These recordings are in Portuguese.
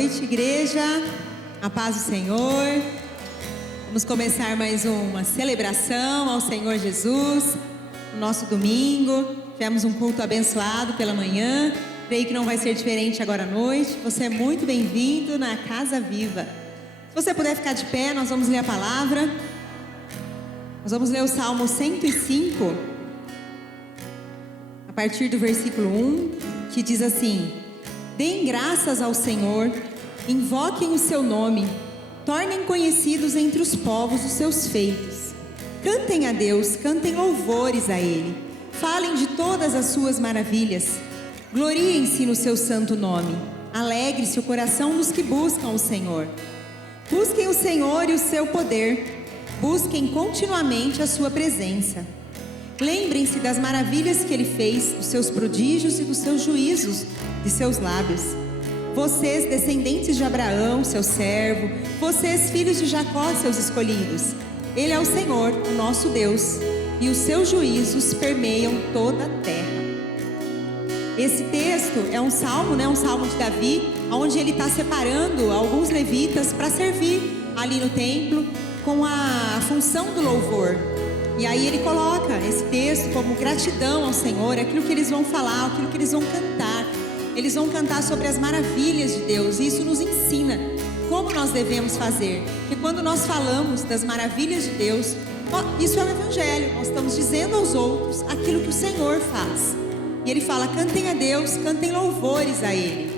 noite, igreja. A paz do Senhor. Vamos começar mais uma celebração ao Senhor Jesus. No nosso domingo, tivemos um culto abençoado pela manhã. Creio que não vai ser diferente agora à noite. Você é muito bem-vindo na Casa Viva. Se você puder ficar de pé, nós vamos ler a palavra. Nós vamos ler o Salmo 105, a partir do versículo 1, que diz assim: Deem graças ao Senhor, invoquem o seu nome, tornem conhecidos entre os povos os seus feitos. Cantem a Deus, cantem louvores a Ele, falem de todas as suas maravilhas, gloriem-se no seu santo nome, alegre-se o coração dos que buscam o Senhor. Busquem o Senhor e o seu poder, busquem continuamente a sua presença. Lembrem-se das maravilhas que Ele fez, dos seus prodígios e dos seus juízos de seus lábios. Vocês, descendentes de Abraão, seu servo, vocês, filhos de Jacó, seus escolhidos. Ele é o Senhor, o nosso Deus, e os seus juízos permeiam toda a terra. Esse texto é um salmo, um salmo de Davi, onde ele está separando alguns levitas para servir ali no templo com a função do louvor. E aí ele coloca esse texto como gratidão ao Senhor, aquilo que eles vão falar, aquilo que eles vão cantar. Eles vão cantar sobre as maravilhas de Deus, e isso nos ensina como nós devemos fazer. Porque quando nós falamos das maravilhas de Deus, isso é o Evangelho, nós estamos dizendo aos outros aquilo que o Senhor faz. E ele fala: cantem a Deus, cantem louvores a Ele,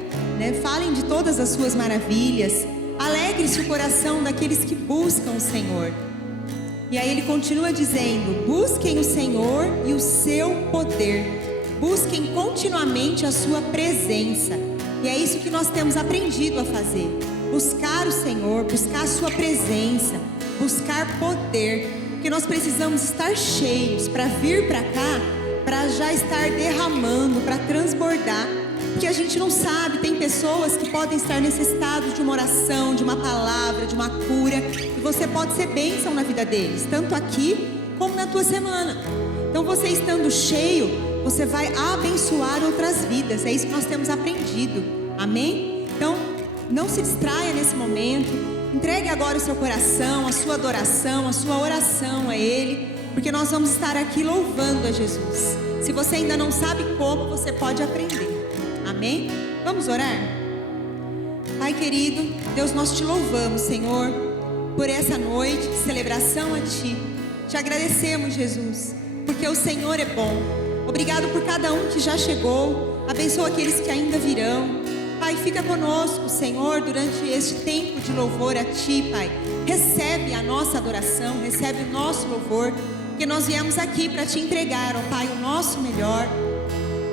falem de todas as suas maravilhas, alegre-se o coração daqueles que buscam o Senhor. E aí ele continua dizendo: busquem o Senhor e o seu poder, busquem continuamente a sua presença. E é isso que nós temos aprendido a fazer: buscar o Senhor, buscar a sua presença, buscar poder, porque nós precisamos estar cheios para vir para cá, para já estar derramando, para transbordar. Porque a gente não sabe, tem pessoas que podem estar necessitadas de uma oração, de uma palavra, de uma cura, e você pode ser bênção na vida deles, tanto aqui como na tua semana. Então você estando cheio, você vai abençoar outras vidas. É isso que nós temos aprendido, amém? Então não se distraia nesse momento, entregue agora o seu coração, a sua adoração, a sua oração a Ele, porque nós vamos estar aqui louvando a Jesus. Se você ainda não sabe como, você pode aprender. Amém? Vamos orar? Pai querido, Deus, nós te louvamos, Senhor, por essa noite de celebração a Ti. Te agradecemos, Jesus, porque o Senhor é bom. Obrigado por cada um que já chegou. Abençoa aqueles que ainda virão. Pai, fica conosco, Senhor, durante este tempo de louvor a Ti, Pai. Recebe a nossa adoração, recebe o nosso louvor, porque nós viemos aqui para Te entregar, ó Pai, o nosso melhor.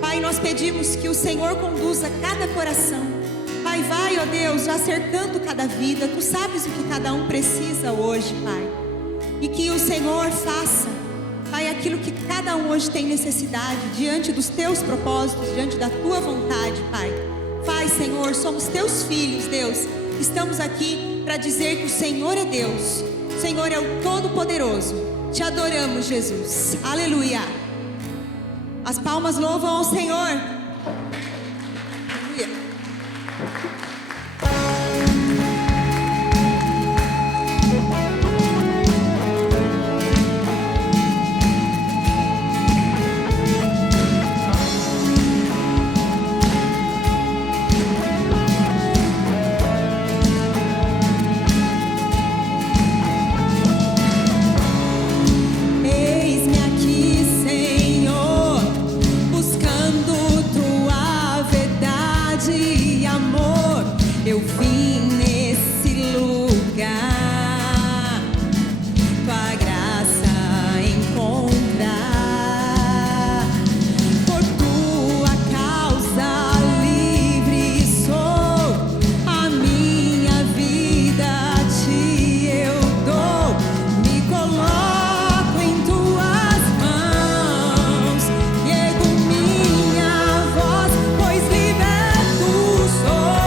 Pai, nós pedimos que o Senhor conduza cada coração. Pai, vai, ó Deus, já cercando cada vida. Tu sabes o que cada um precisa hoje, Pai. E que o Senhor faça, Pai, aquilo que cada um hoje tem necessidade, diante dos Teus propósitos, diante da Tua vontade, Pai. Faz, Senhor, somos Teus filhos, Deus. Estamos aqui para dizer que o Senhor é Deus. O Senhor é o Todo-Poderoso. Te adoramos, Jesus. Aleluia. As palmas louvam ao Senhor. Aleluia. Eis-me aqui, Senhor, buscando tua verdade e amor. Eu vim nesse lugar, tua graça encontrar. Por tua causa livre sou, a minha vida a Ti eu dou. Me coloco em tuas mãos, ergo minha voz, pois liberto sou.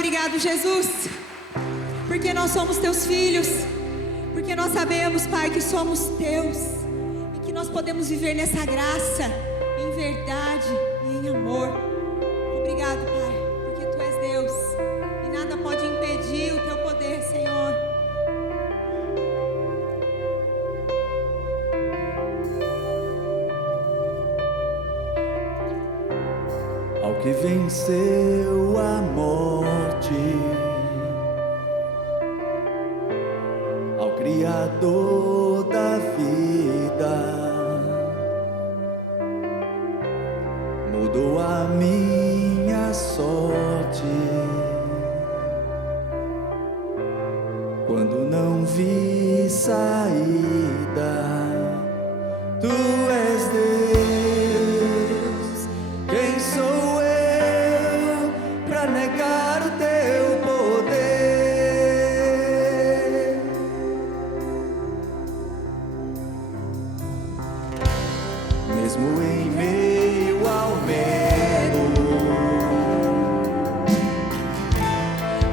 obrigado, Jesus, porque nós somos teus filhos, porque nós sabemos, Pai, que somos teus e que nós podemos viver nessa graça, em verdade e em amor. Obrigado, Pai, porque tu és Deus e nada pode impedir o teu poder, Senhor. Ao que venceu a morte, ao Criador da vida, mudou a minha sorte. Quando não vi saída, tu és Deus. Quem sou eu pra negar o teu poder? Mesmo em meio ao medo,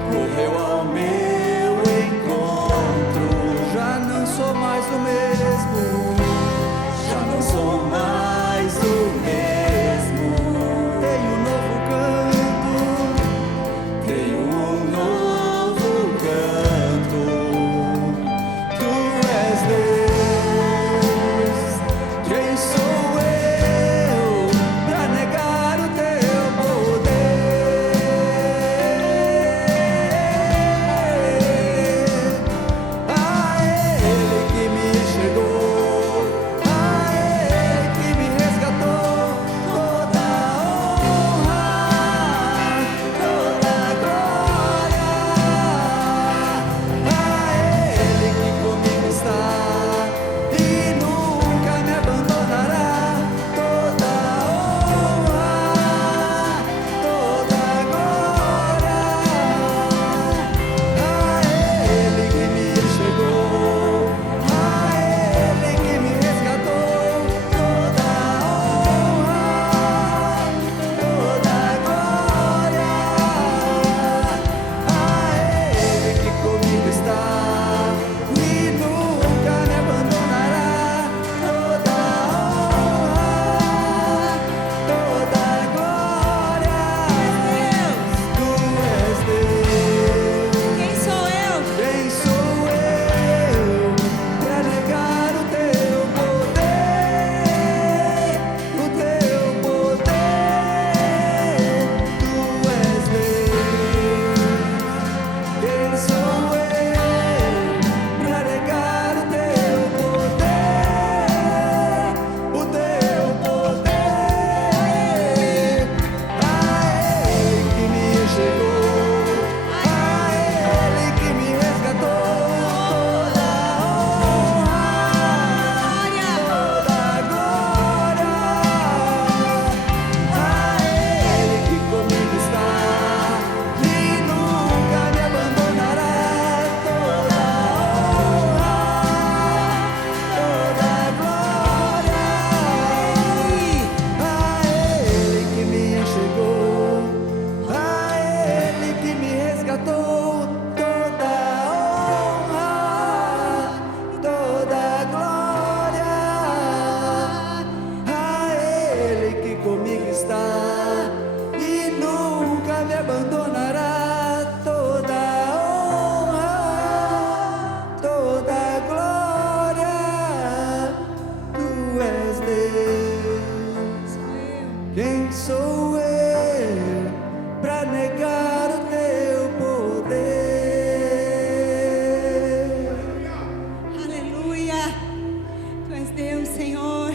correu ao meu encontro. Já não sou mais o mesmo, já não sou mais o mesmo. Tenho um novo canto, tenho um novo canto. Tu és Deus. Quem sou eu pra negar o teu poder? A Ele que me enxergou, a Ele que me resgatou, toda honra, toda glória. A Ele que comigo está e nunca me abandonará, toda honra, toda glória. A Ele que me enxergou, a Ele que me resgatou, toda honra, toda glória. A Ele que comigo está e nunca me abandonará, toda honra, toda glória. Tu és Deus. Quem sou eu? Quem sou eu pra negar o teu poder? O teu poder. Tu és Deus. Quem sou eu pra negar o teu poder? O teu poder. A Ele que me enxergou, a Ele que me resgatou, toda honra, toda glória. A Ele que comigo está e nunca me abandonará, toda honra, toda glória. A Ele que me enxergou, a Ele que me resgatou, toda honra, toda glória. A Ele que comigo está e nunca me abandonará, toda honra, toda glória. Tu és Deus. Quem sou eu pra negar o teu poder? Aleluia. Tu és Deus, Senhor.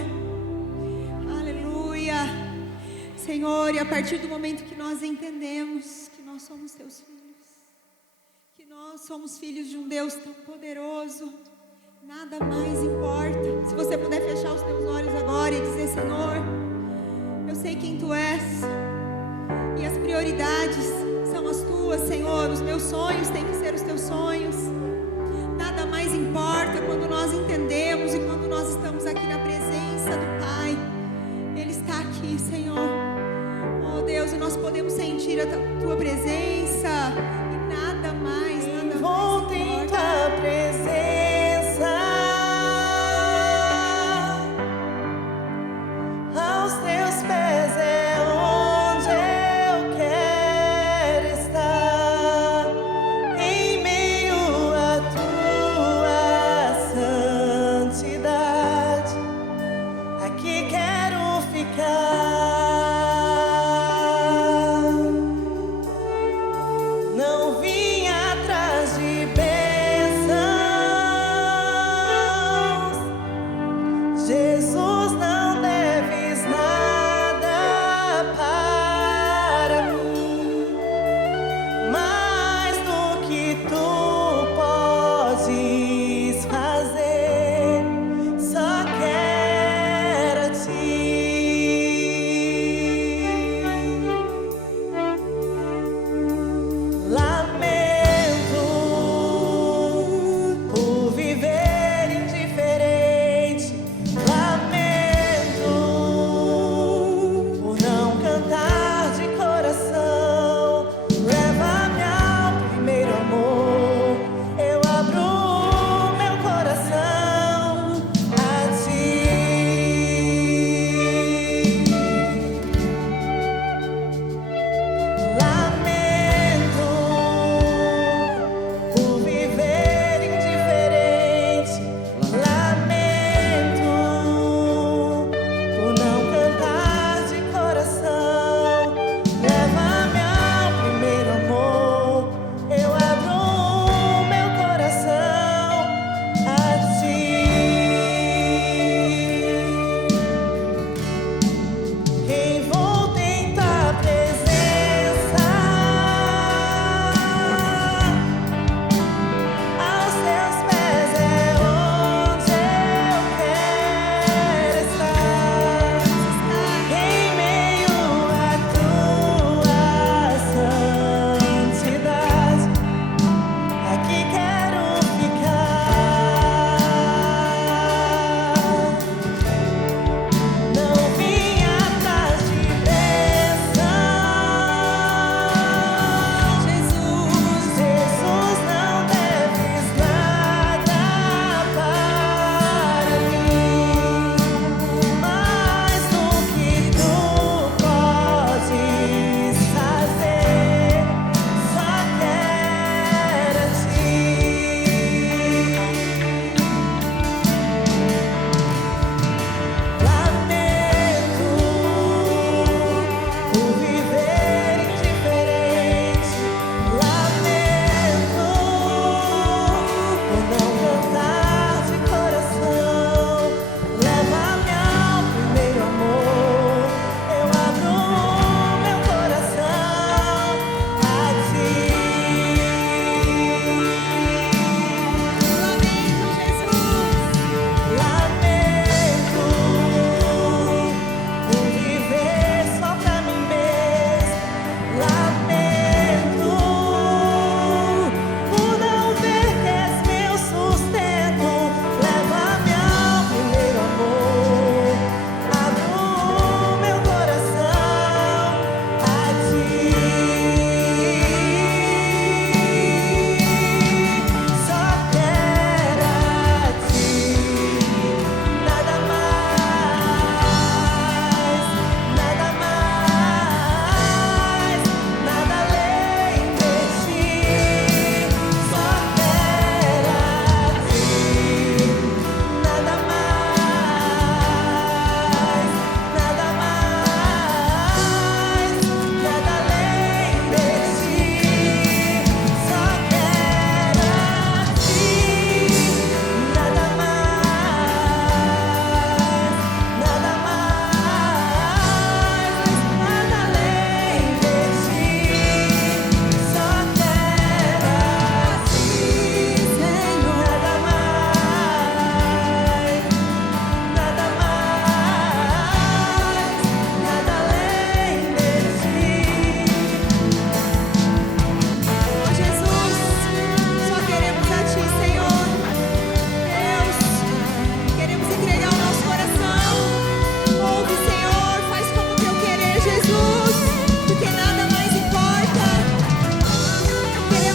Aleluia. Senhor, e a partir do momento que nós entendemos que nós somos teus filhos, que nós somos filhos de um Deus tão poderoso, nada mais importa. Se você puder fechar os teus olhos agora e dizer: Senhor, eu sei quem tu és e as prioridades são as tuas, Senhor. Os meus sonhos têm que ser os teus sonhos. Nada mais importa quando nós entendemos e quando nós estamos aqui na presença do Pai. Ele está aqui, Senhor. Oh Deus, e nós podemos sentir a tua presença.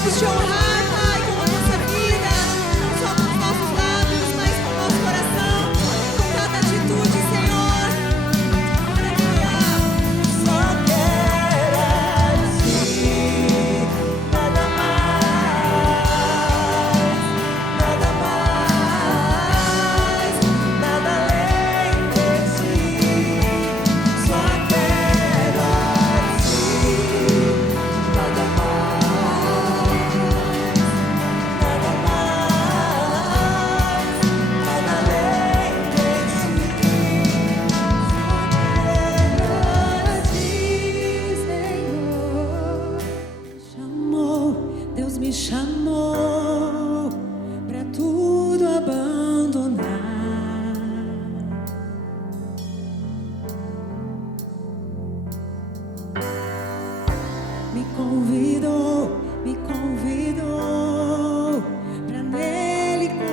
queremos te honrar, Pai, com a nossa vida, não só com os nossos lábios, mas com o nosso coração, com cada atitude, Senhor. Aleluia. Só quero a ti, nada mais, nada além de ti. Só quero a ti, nada mais, nada além de ti. Deus me chamou pra tudo abandonar. Me convidou pra nele confiar.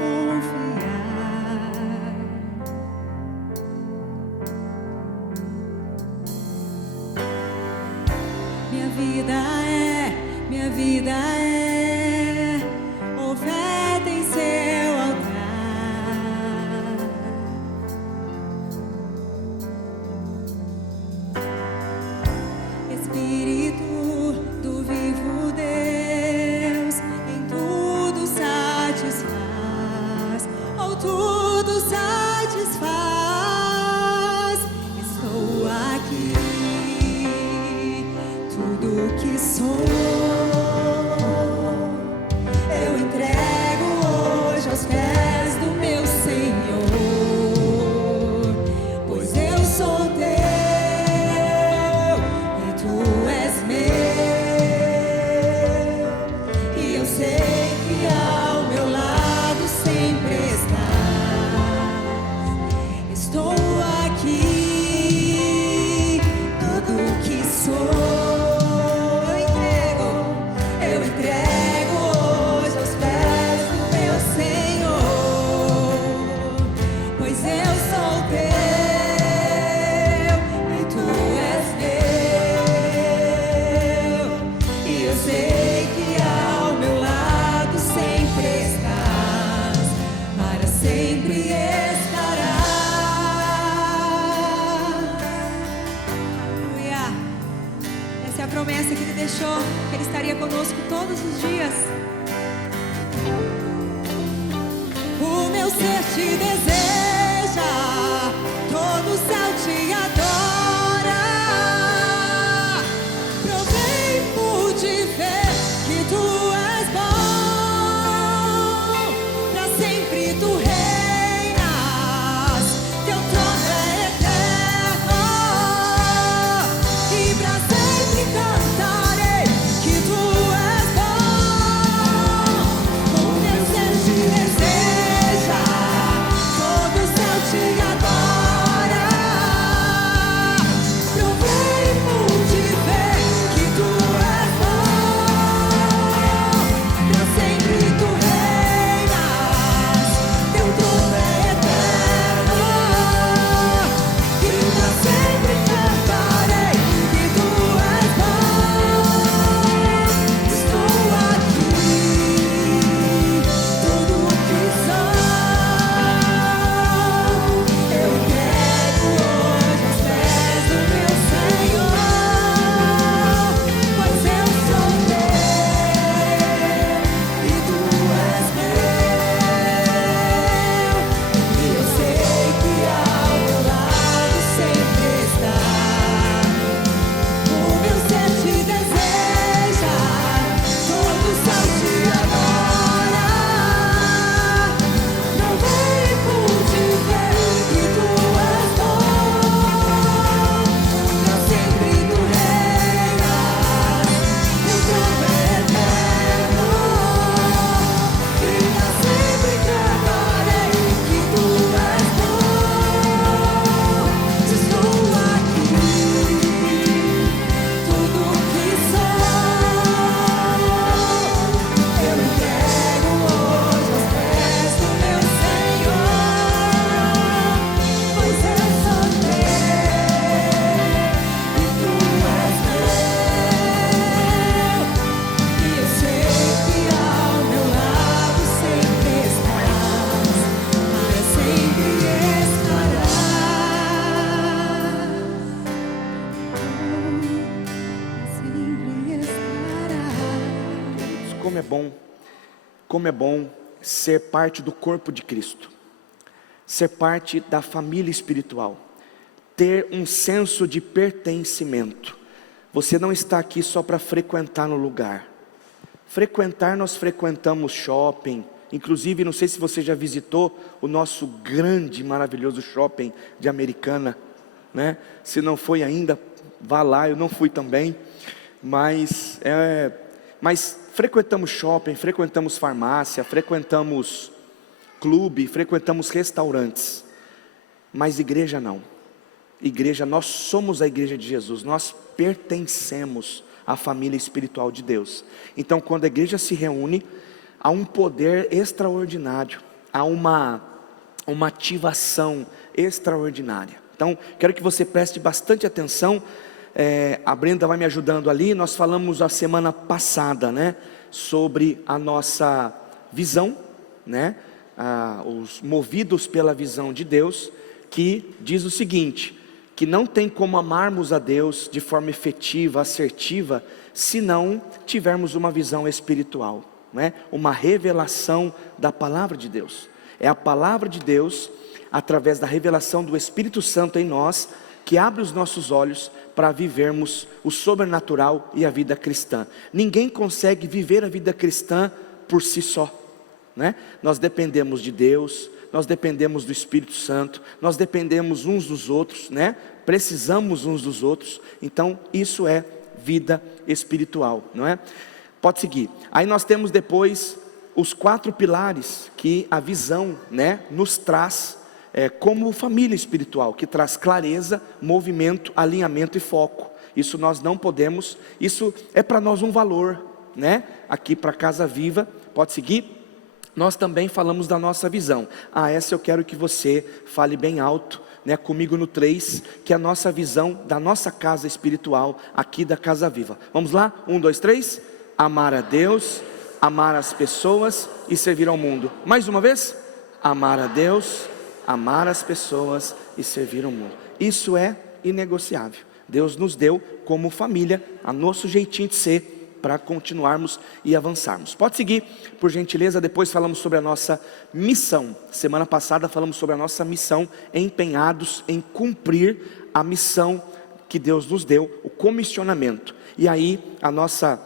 Minha vida é oferta em seu altar. Espírito do vivo Deus, em tudo satisfaz, ou tudo satisfaz. Estou aqui, tudo que sou, eu entrego hoje aos pés do meu Senhor, pois eu sou teu e tu és meu, e eu sei que ao meu lado sempre estás. Estou aqui, tudo que sou. Eu entrego hoje aos pés do meu Senhor, pois eu sou teu e tu és meu, e eu sei que ao meu lado sempre estás, para sempre estarás. Aleluia. Essa é a promessa que Ele deixou, que Ele estaria conosco todos os dias. O meu ser te deseja, todo o céu te adora. Provei e pude ver que tu és bom, pra sempre tu reinas, teu trono é eterno, e pra sempre cantarei que tu és bom. O meu ser te deseja, todo como é bom ser parte do corpo de Cristo, ser parte da família espiritual, ter um senso de pertencimento. Você não está aqui só para frequentar no lugar. Frequentar, nós frequentamos shopping, inclusive não sei se você já visitou o nosso grande, maravilhoso shopping de Americana, né? Se não foi ainda, vá lá, eu não fui também, mas frequentamos shopping, frequentamos farmácia, frequentamos clube, frequentamos restaurantes, mas igreja não. Igreja, nós somos a igreja de Jesus, nós pertencemos à família espiritual de Deus. Então quando a igreja se reúne, há um poder extraordinário, há uma ativação extraordinária. Então quero que você preste bastante atenção. A Brenda vai me ajudando ali. Nós falamos a semana passada, né, sobre a nossa visão, né, os movidos pela visão de Deus, que diz o seguinte, que não tem como amarmos a Deus de forma efetiva, assertiva, se não tivermos uma visão espiritual, né? Uma revelação da palavra de Deus. É a palavra de Deus, através da revelação do Espírito Santo em nós, que abre os nossos olhos para vivermos o sobrenatural e a vida cristã. Ninguém consegue viver a vida cristã por si só, né? Nós dependemos de Deus, nós dependemos do Espírito Santo, nós dependemos uns dos outros, né? Precisamos uns dos outros. Então isso é vida espiritual, não é? Pode seguir. Aí nós temos depois os 4 pilares que a visão, né, nos traz, como família espiritual, que traz clareza, movimento, alinhamento e foco. Isso nós não podemos, isso é para nós um valor, né? Aqui para Casa Viva, pode seguir. Nós também falamos da nossa visão. Essa eu quero que você fale bem alto, né, comigo no 3, que é a nossa visão da nossa casa espiritual, aqui da Casa Viva. Vamos lá? 1, 2, 3. Amar a Deus, amar as pessoas e servir ao mundo. Mais uma vez. Amar a Deus, amar as pessoas e servir ao mundo. Isso é inegociável. Deus nos deu como família, a nosso jeitinho de ser, para continuarmos e avançarmos. Pode seguir, por gentileza. Depois falamos sobre a nossa missão. Semana passada falamos sobre a nossa missão, empenhados em cumprir a missão que Deus nos deu, o comissionamento. E aí a nossa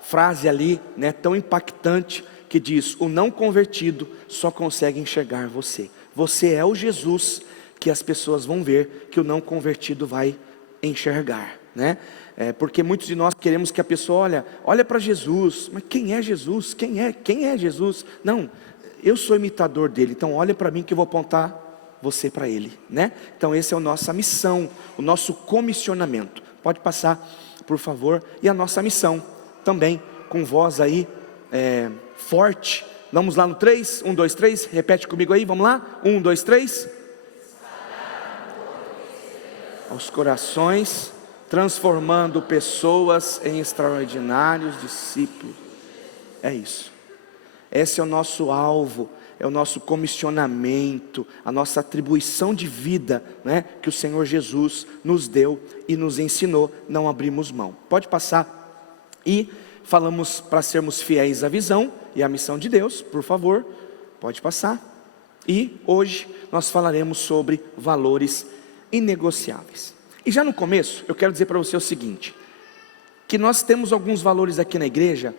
frase ali, né, tão impactante, que diz: o não convertido só consegue enxergar você. Você é o Jesus que as pessoas vão ver, que o não convertido vai enxergar, né? Porque muitos de nós queremos que a pessoa olha para Jesus, mas quem é Jesus? Quem é Jesus? Não, eu sou imitador dele, então olha para mim que eu vou apontar você para ele, né? Então essa é a nossa missão, o nosso comissionamento. Pode passar, por favor. E a nossa missão também, com voz aí forte. Vamos lá no 3, 1, 2, 3, repete comigo aí, vamos lá, 1, 2, 3. Aos corações, transformando pessoas em extraordinários discípulos. É isso. Esse é o nosso alvo, é o nosso comissionamento, a nossa atribuição de vida, né, que o Senhor Jesus nos deu e nos ensinou, não abrimos mão. Pode passar. E falamos para sermos fiéis à visão e à missão de Deus, por favor, pode passar. E hoje nós falaremos sobre valores inegociáveis. E já no começo, eu quero dizer para você o seguinte, que nós temos alguns valores aqui na igreja,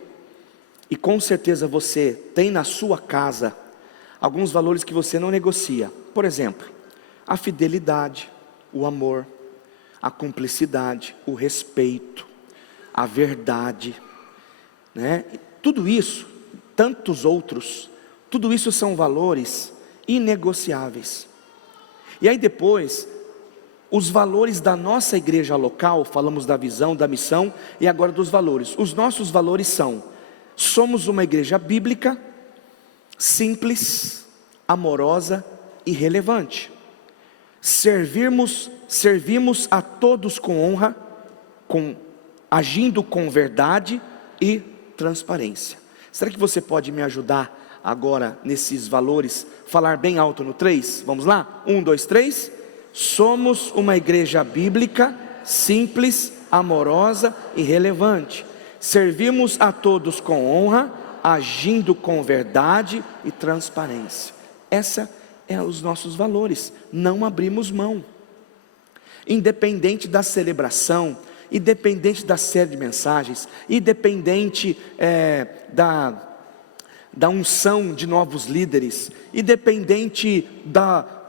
e com certeza você tem na sua casa alguns valores que você não negocia. Por exemplo, a fidelidade, o amor, a cumplicidade, o respeito, a verdade, né? Tudo isso, tantos outros, tudo isso são valores inegociáveis. E aí depois, os valores da nossa igreja local, falamos da visão, da missão, e agora dos valores. Os nossos valores são: somos uma igreja bíblica, simples, amorosa e relevante. Servimos a todos com honra, agindo com verdade e transparência. Será que você pode me ajudar agora nesses valores? Falar bem alto no 3? Vamos lá? 1, 2, 3. Somos uma igreja bíblica, simples, amorosa e relevante. servimos a todos com honra, agindo com verdade e transparência. Esses são os nossos valores, não abrimos mão. Independente da celebração, independente da série de mensagens, independente da unção de novos líderes, independente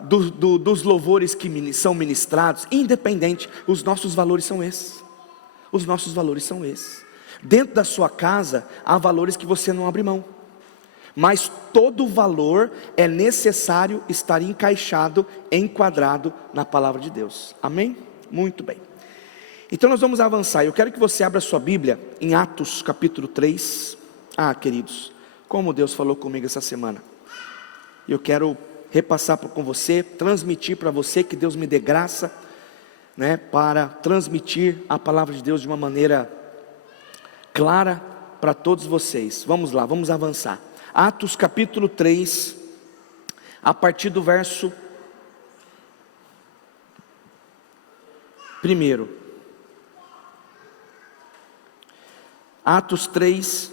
dos louvores que são ministrados, independente, os nossos valores são esses. Os nossos valores são esses. Dentro da sua casa, há valores que você não abre mão, mas todo valor é necessário estar encaixado, enquadrado na palavra de Deus. Amém? Muito bem. Então nós vamos avançar. Eu quero que você abra sua Bíblia em Atos capítulo 3. Queridos, como Deus falou comigo essa semana, eu quero repassar com você, transmitir para você, que Deus me dê graça, para transmitir a palavra de Deus de uma maneira clara para todos vocês. Vamos lá, vamos avançar. Atos capítulo 3, a partir do verso 1. Atos 3,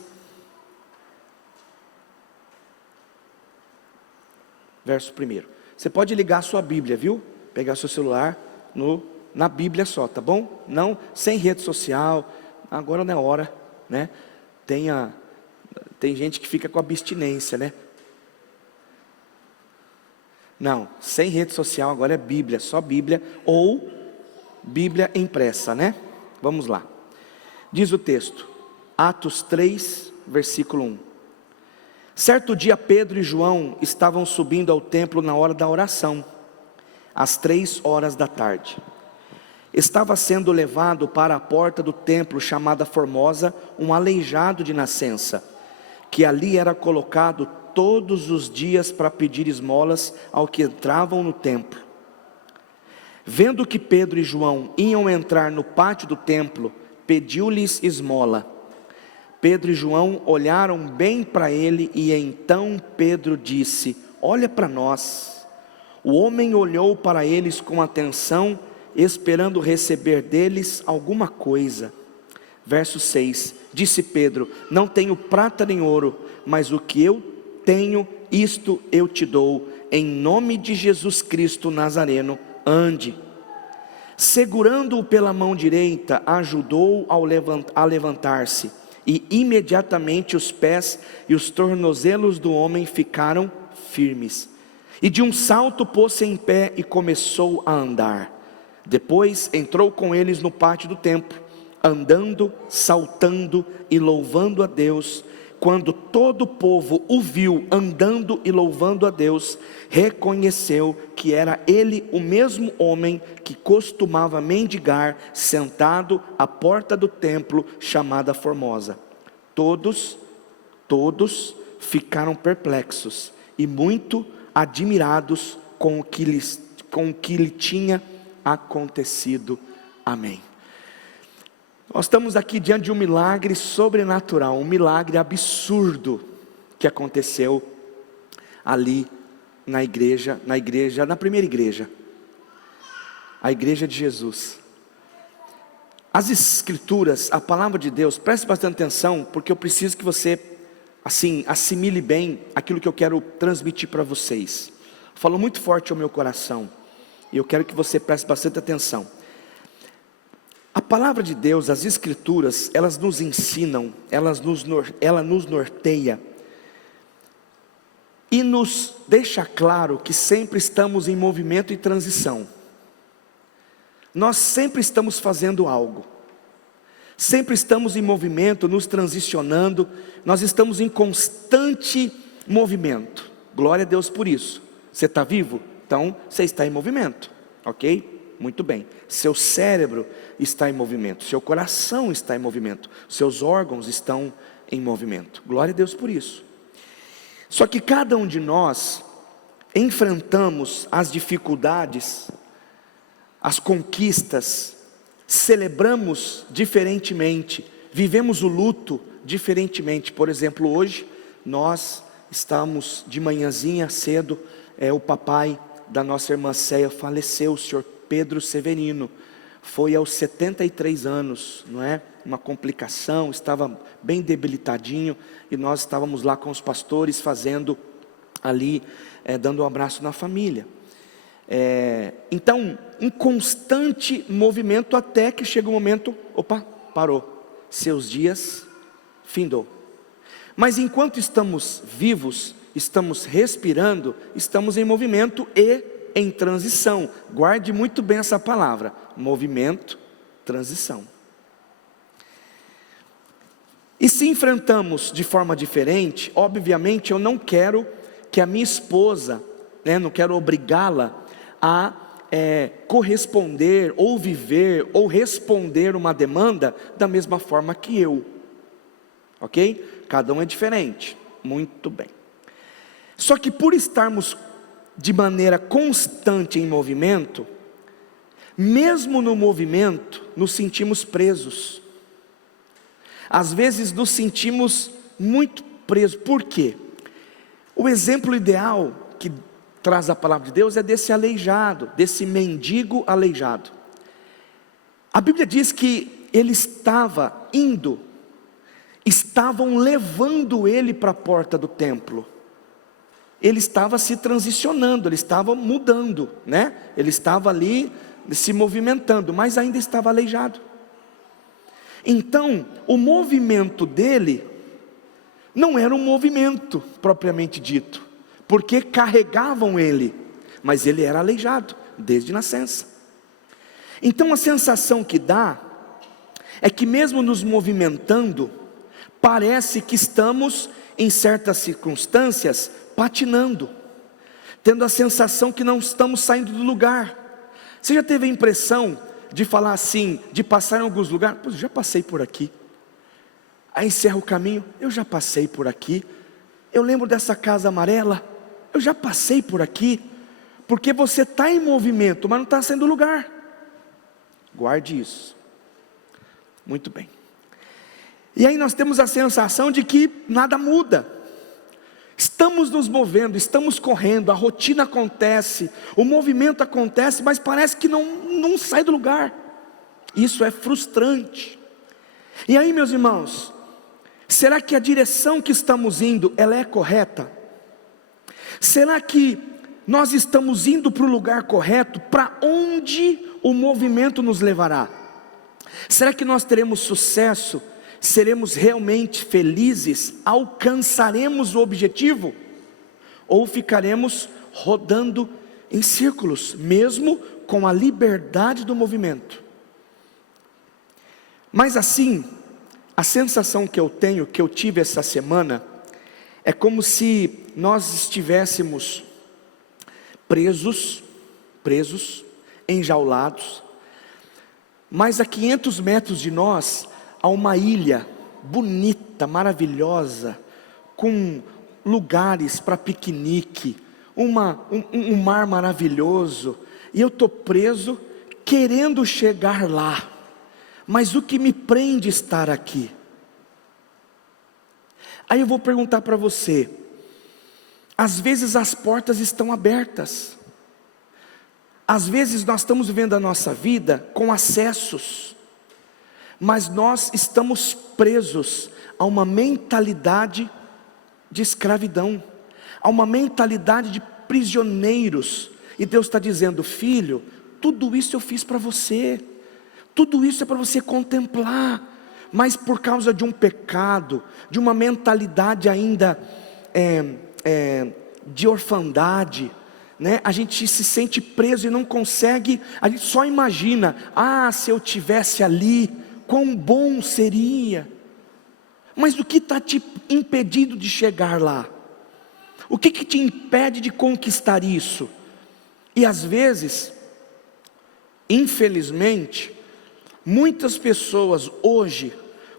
verso 1. Você pode ligar a sua Bíblia, viu? Pegar seu celular na Bíblia só, tá bom? Não, sem rede social, agora não é hora, Tem gente que fica com abstinência, Não, sem rede social, agora é Bíblia, só Bíblia, ou Bíblia impressa, Vamos lá. Diz o texto, Atos 3, versículo 1. Certo dia Pedro e João estavam subindo ao templo na hora da oração, às 3 da tarde. Estava sendo levado para a porta do templo chamada Formosa, um aleijado de nascença, que ali era colocado todos os dias para pedir esmolas ao que entravam no templo. Vendo que Pedro e João iam entrar no pátio do templo, pediu-lhes esmola. Pedro e João olharam bem para ele, e então Pedro disse: olha para nós. O homem olhou para eles com atenção, esperando receber deles alguma coisa. Verso 6, disse Pedro: não tenho prata nem ouro, mas o que eu tenho, isto eu te dou. Em nome de Jesus Cristo Nazareno, ande. Segurando-o pela mão direita, ajudou a levantar-se, e imediatamente os pés e os tornozelos do homem ficaram firmes. E de um salto pôs-se em pé e começou a andar. Depois entrou com eles no pátio do templo, andando, saltando e louvando a Deus. Quando todo o povo o viu andando e louvando a Deus, reconheceu que era ele o mesmo homem que costumava mendigar, sentado à porta do templo chamada Formosa. Todos ficaram perplexos e muito admirados com o que lhe tinha acontecido. Amém. Nós estamos aqui diante de um milagre sobrenatural, um milagre absurdo que aconteceu ali na primeira igreja, a igreja de Jesus. As escrituras, a palavra de Deus, preste bastante atenção, porque eu preciso que você, assimile bem aquilo que eu quero transmitir para vocês. Falou muito forte ao meu coração, e eu quero que você preste bastante atenção. A palavra de Deus, as escrituras, elas nos ensinam, ela nos norteia, e nos deixa claro que sempre estamos em movimento e transição. Nós sempre estamos fazendo algo, sempre estamos em movimento, nos transicionando, nós estamos em constante movimento. Glória a Deus por isso. Você está vivo? Então você está em movimento, ok? Muito bem. Seu cérebro está em movimento, seu coração está em movimento, seus órgãos estão em movimento. Glória a Deus por isso. Só que cada um de nós enfrentamos as dificuldades, as conquistas, celebramos diferentemente, vivemos o luto diferentemente. Por exemplo, hoje nós estamos de manhãzinha cedo, o papai da nossa irmã Céia faleceu, o senhor Pedro Severino, foi aos 73 anos, não é? uma complicação, estava bem debilitadinho, e nós estávamos lá com os pastores fazendo ali, dando um abraço na família. Então, em constante movimento, até que chega o momento, opa, parou, seus dias findou. Mas enquanto estamos vivos, estamos respirando, estamos em movimento e em transição. Guarde muito bem essa palavra: movimento, transição. E se enfrentamos de forma diferente, obviamente eu não quero que a minha esposa, não quero obrigá-la a corresponder, ou viver, ou responder uma demanda da mesma forma que eu. Ok? Cada um é diferente. Muito bem. Só que por estarmos de maneira constante em movimento, mesmo no movimento, nos sentimos presos. Às vezes nos sentimos muito presos. Por quê? O exemplo ideal que traz a palavra de Deus é desse aleijado, desse mendigo aleijado. A Bíblia diz que ele estava indo, estavam levando ele para a porta do templo. Ele estava se transicionando, ele estava mudando, ele estava ali se movimentando, mas ainda estava aleijado. Então, o movimento dele não era um movimento propriamente dito, porque carregavam ele, mas ele era aleijado desde nascença. Então a sensação que dá é que mesmo nos movimentando, parece que estamos em certas circunstâncias patinando, tendo a sensação que não estamos saindo do lugar. Você já teve a impressão de falar assim, de passar em alguns lugares? Pois, já passei por aqui. Aí encerra o caminho, eu já passei por aqui. Eu lembro dessa casa amarela, eu já passei por aqui. Porque você está em movimento, mas não está saindo do lugar. Guarde isso. Muito bem. E aí nós temos a sensação de que nada muda. Estamos nos movendo, estamos correndo, a rotina acontece, o movimento acontece, mas parece que não sai do lugar. Isso é frustrante. E aí, meus irmãos, será que a direção que estamos indo, ela é correta? Será que nós estamos indo para o lugar correto? Para onde o movimento nos levará? Será que nós teremos sucesso? Seremos realmente felizes? Alcançaremos o objetivo? Ou ficaremos rodando em círculos, mesmo com a liberdade do movimento? Mas assim, a sensação que eu tenho, que eu tive essa semana, é como se nós estivéssemos presos, enjaulados, mas a 500 metros de nós, há uma ilha bonita, maravilhosa, com lugares para piquenique, um mar maravilhoso, e eu estou preso, querendo chegar lá, mas o que me prende estar aqui? Aí eu vou perguntar para você, às vezes as portas estão abertas, às vezes nós estamos vivendo a nossa vida com acessos, mas nós estamos presos a uma mentalidade de escravidão, a uma mentalidade de prisioneiros, e Deus está dizendo: filho, tudo isso eu fiz para você, tudo isso é para você contemplar, mas por causa de um pecado, de uma mentalidade ainda de orfandade, a gente se sente preso e não consegue, a gente só imagina, se eu tivesse ali, quão bom seria. Mas o que está te impedindo de chegar lá? O que te impede de conquistar isso? E às vezes, infelizmente, muitas pessoas hoje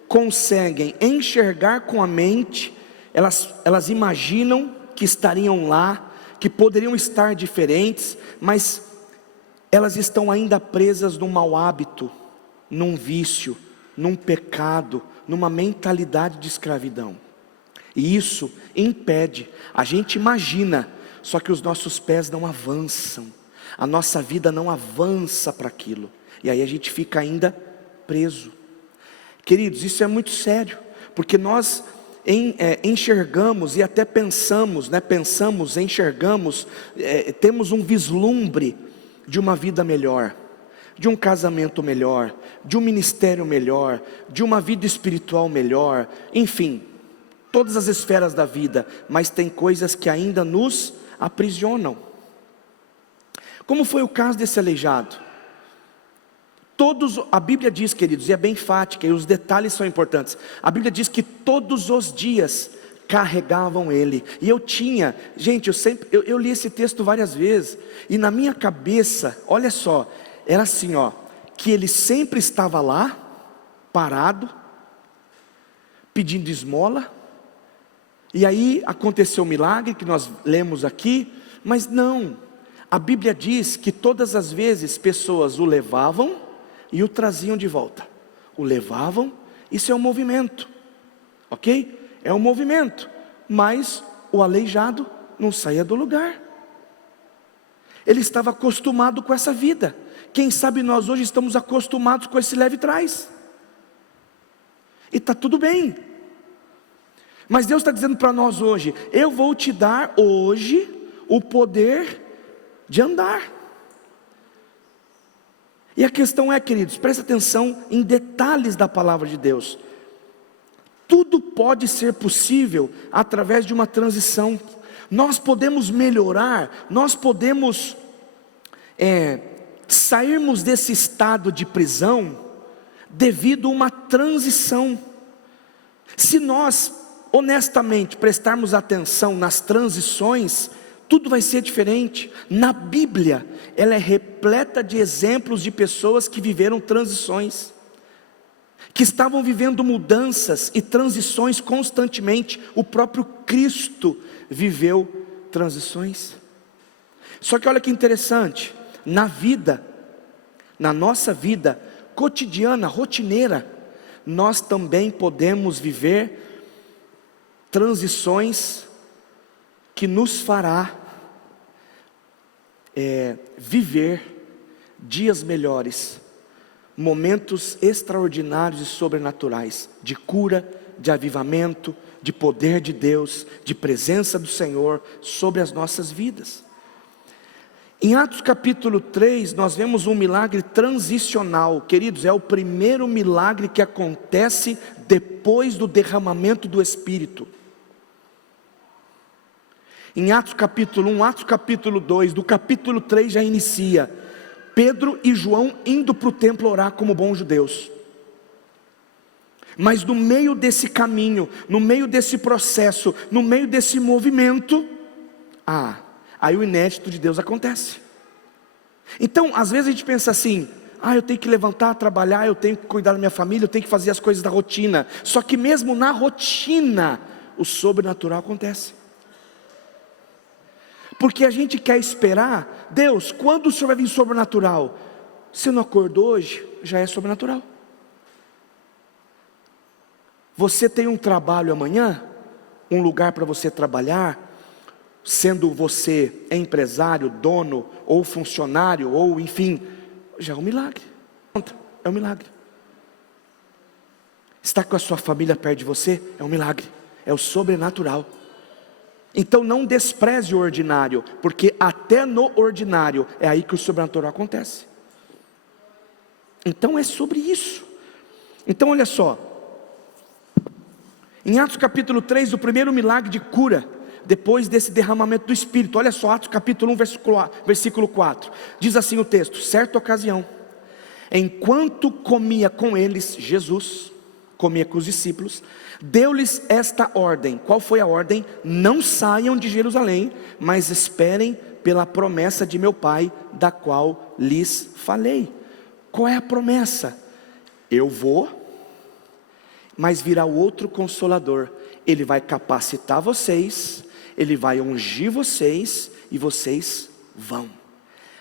conseguem enxergar com a mente, elas imaginam que estariam lá, que poderiam estar diferentes, mas elas estão ainda presas num mau hábito, num vício, num pecado, numa mentalidade de escravidão. E isso impede, a gente imagina, só que os nossos pés não avançam, a nossa vida não avança para aquilo, e aí a gente fica ainda preso. Queridos, isso é muito sério, porque nós enxergamos e até pensamos, enxergamos, temos um vislumbre de uma vida melhor, de um casamento melhor, de um ministério melhor, de uma vida espiritual melhor, enfim, todas as esferas da vida, mas tem coisas que ainda nos aprisionam. Como foi o caso desse aleijado? A Bíblia diz, queridos, e é bem enfática, e os detalhes são importantes. A Bíblia diz que todos os dias carregavam ele. E eu li esse texto várias vezes, e na minha cabeça, olha só, era assim, que ele sempre estava lá, parado, pedindo esmola, e aí aconteceu o milagre que nós lemos aqui, mas não, a Bíblia diz que todas as vezes pessoas o levavam e o traziam de volta. O levavam, isso é um movimento, ok? É um movimento, mas o aleijado não saía do lugar. Ele estava acostumado com essa vida. Quem sabe nós hoje estamos acostumados com esse leve trás. E está tudo bem. Mas Deus está dizendo para nós hoje: eu vou te dar hoje o poder de andar. E a questão é, queridos, presta atenção em detalhes da palavra de Deus. Tudo pode ser possível através de uma transição. Nós podemos melhorar, nós podemos sairmos desse estado de prisão devido a uma transição. Se nós honestamente prestarmos atenção nas transições, tudo vai ser diferente. Na Bíblia, ela é repleta de exemplos de pessoas que viveram transições, que estavam vivendo mudanças e transições constantemente. O próprio Cristo viveu transições. Só que olha que interessante, na nossa vida cotidiana, rotineira, nós também podemos viver transições que nos fará viver dias melhores, momentos extraordinários e sobrenaturais, de cura, de avivamento, de poder de Deus, de presença do Senhor sobre as nossas vidas. Em Atos capítulo 3, nós vemos um milagre transicional. Queridos, é o primeiro milagre que acontece depois do derramamento do Espírito. Em Atos capítulo 1, Atos capítulo 2, do capítulo 3 já inicia Pedro e João indo para o templo orar como bons judeus. Mas no meio desse caminho, no meio desse processo, no meio desse movimento, aí o inédito de Deus acontece. Então, às vezes a gente pensa assim: eu tenho que levantar, trabalhar, eu tenho que cuidar da minha família, eu tenho que fazer as coisas da rotina. Só que mesmo na rotina, o sobrenatural acontece. Porque a gente quer esperar, Deus, quando o Senhor vai vir sobrenatural? Se não acordou hoje, já é sobrenatural. Você tem um trabalho amanhã, um lugar para você trabalhar, sendo você empresário, dono, ou funcionário, ou enfim, já é um milagre. É um milagre. Estar com a sua família perto de você, é um milagre, é o sobrenatural. Então não despreze o ordinário, porque até no ordinário é aí que o sobrenatural acontece. Então é sobre isso. Então olha só, em Atos capítulo 3, o primeiro milagre de cura, depois desse derramamento do Espírito, olha só, Atos capítulo 1, versículo 4, diz assim o texto: certa ocasião, enquanto comia com eles, Jesus comia com os discípulos, deu-lhes esta ordem. Qual foi a ordem? Não saiam de Jerusalém, mas esperem pela promessa de meu Pai, da qual lhes falei. Qual é a promessa? Eu vou, mas virá outro Consolador. Ele vai capacitar vocês, ele vai ungir vocês, e vocês vão.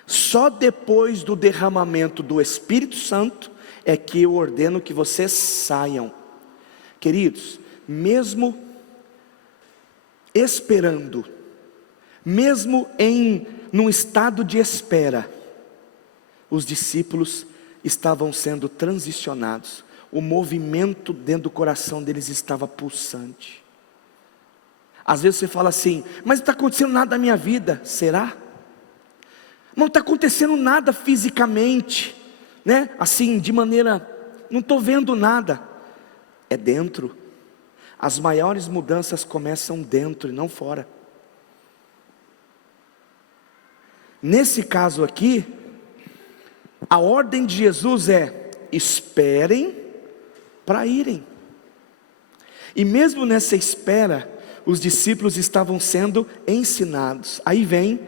Só depois do derramamento do Espírito Santo é que eu ordeno que vocês saiam. Queridos, mesmo esperando, mesmo num estado de espera, os discípulos estavam sendo transicionados. o movimento dentro do coração deles estava pulsante. Às vezes você fala assim, mas não está acontecendo nada na minha vida. Será? Não está acontecendo nada fisicamente, né? Assim, de maneira, não estou vendo nada. É dentro. As maiores mudanças começam dentro e não fora. Nesse caso aqui, a ordem de Jesus é: esperem para irem. E mesmo nessa espera, os discípulos estavam sendo ensinados. Aí vem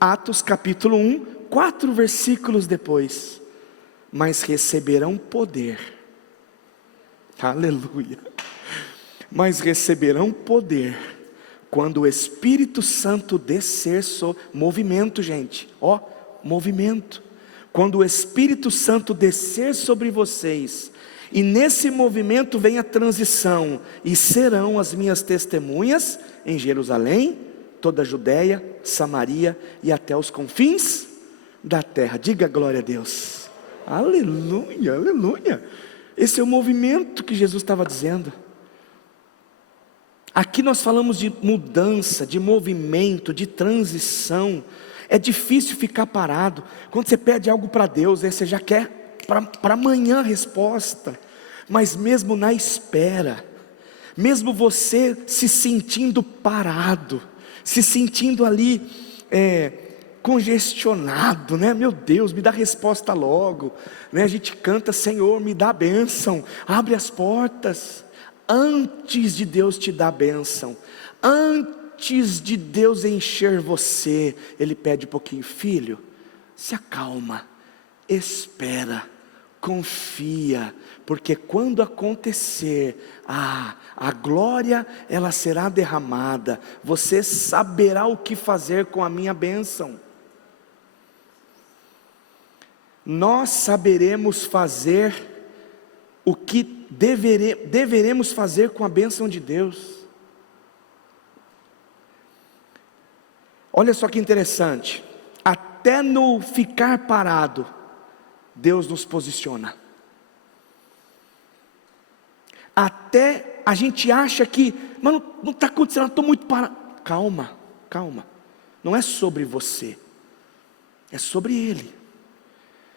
Atos capítulo 1, 4 versículos depois: mas receberão poder. Aleluia. Mas receberão poder quando o Espírito Santo descer sobre... movimento, gente, ó, movimento. Quando o Espírito Santo descer sobre vocês, e nesse movimento vem a transição, e serão as minhas testemunhas em Jerusalém, toda a Judéia, Samaria e até os confins da terra. Diga glória a Deus. Aleluia, aleluia. Esse é o movimento que Jesus estava dizendo. Aqui nós falamos de mudança, de movimento, de transição. É difícil ficar parado. Quando você pede algo para Deus, aí você já quer para amanhã a resposta. Mas mesmo na espera, mesmo você se sentindo parado, se sentindo ali congestionado, né? Meu Deus, me dá resposta logo, né? A gente canta: Senhor, me dá a bênção, abre as portas. Antes de Deus te dar a bênção, antes de Deus encher você, Ele pede um pouquinho: filho, se acalma, espera, confia, porque quando acontecer, a glória ela será derramada, você saberá o que fazer com a minha bênção. Nós saberemos fazer o que deveremos fazer com a bênção de Deus. Olha só que interessante, até no ficar parado, Deus nos posiciona. Até a gente acha que, mas não está acontecendo, eu estou muito parado. Calma, calma, não é sobre você, é sobre Ele.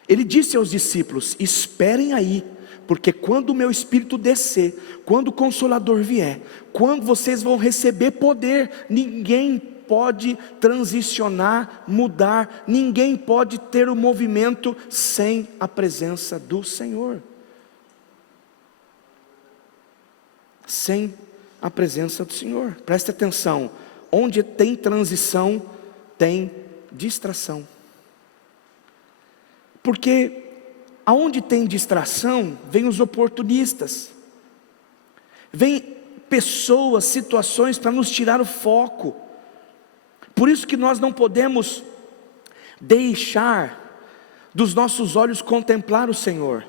Ele disse aos discípulos: esperem aí, porque quando o meu Espírito descer, quando o Consolador vier, quando vocês vão receber poder, ninguém pode transicionar, mudar, ninguém pode ter o movimento sem a presença do Senhor. Sem a presença do Senhor. Preste atenção, onde tem transição, tem distração. Porque aonde tem distração, vem os oportunistas, vem pessoas, situações para nos tirar o foco. Por isso que nós não podemos deixar dos nossos olhos contemplar o Senhor,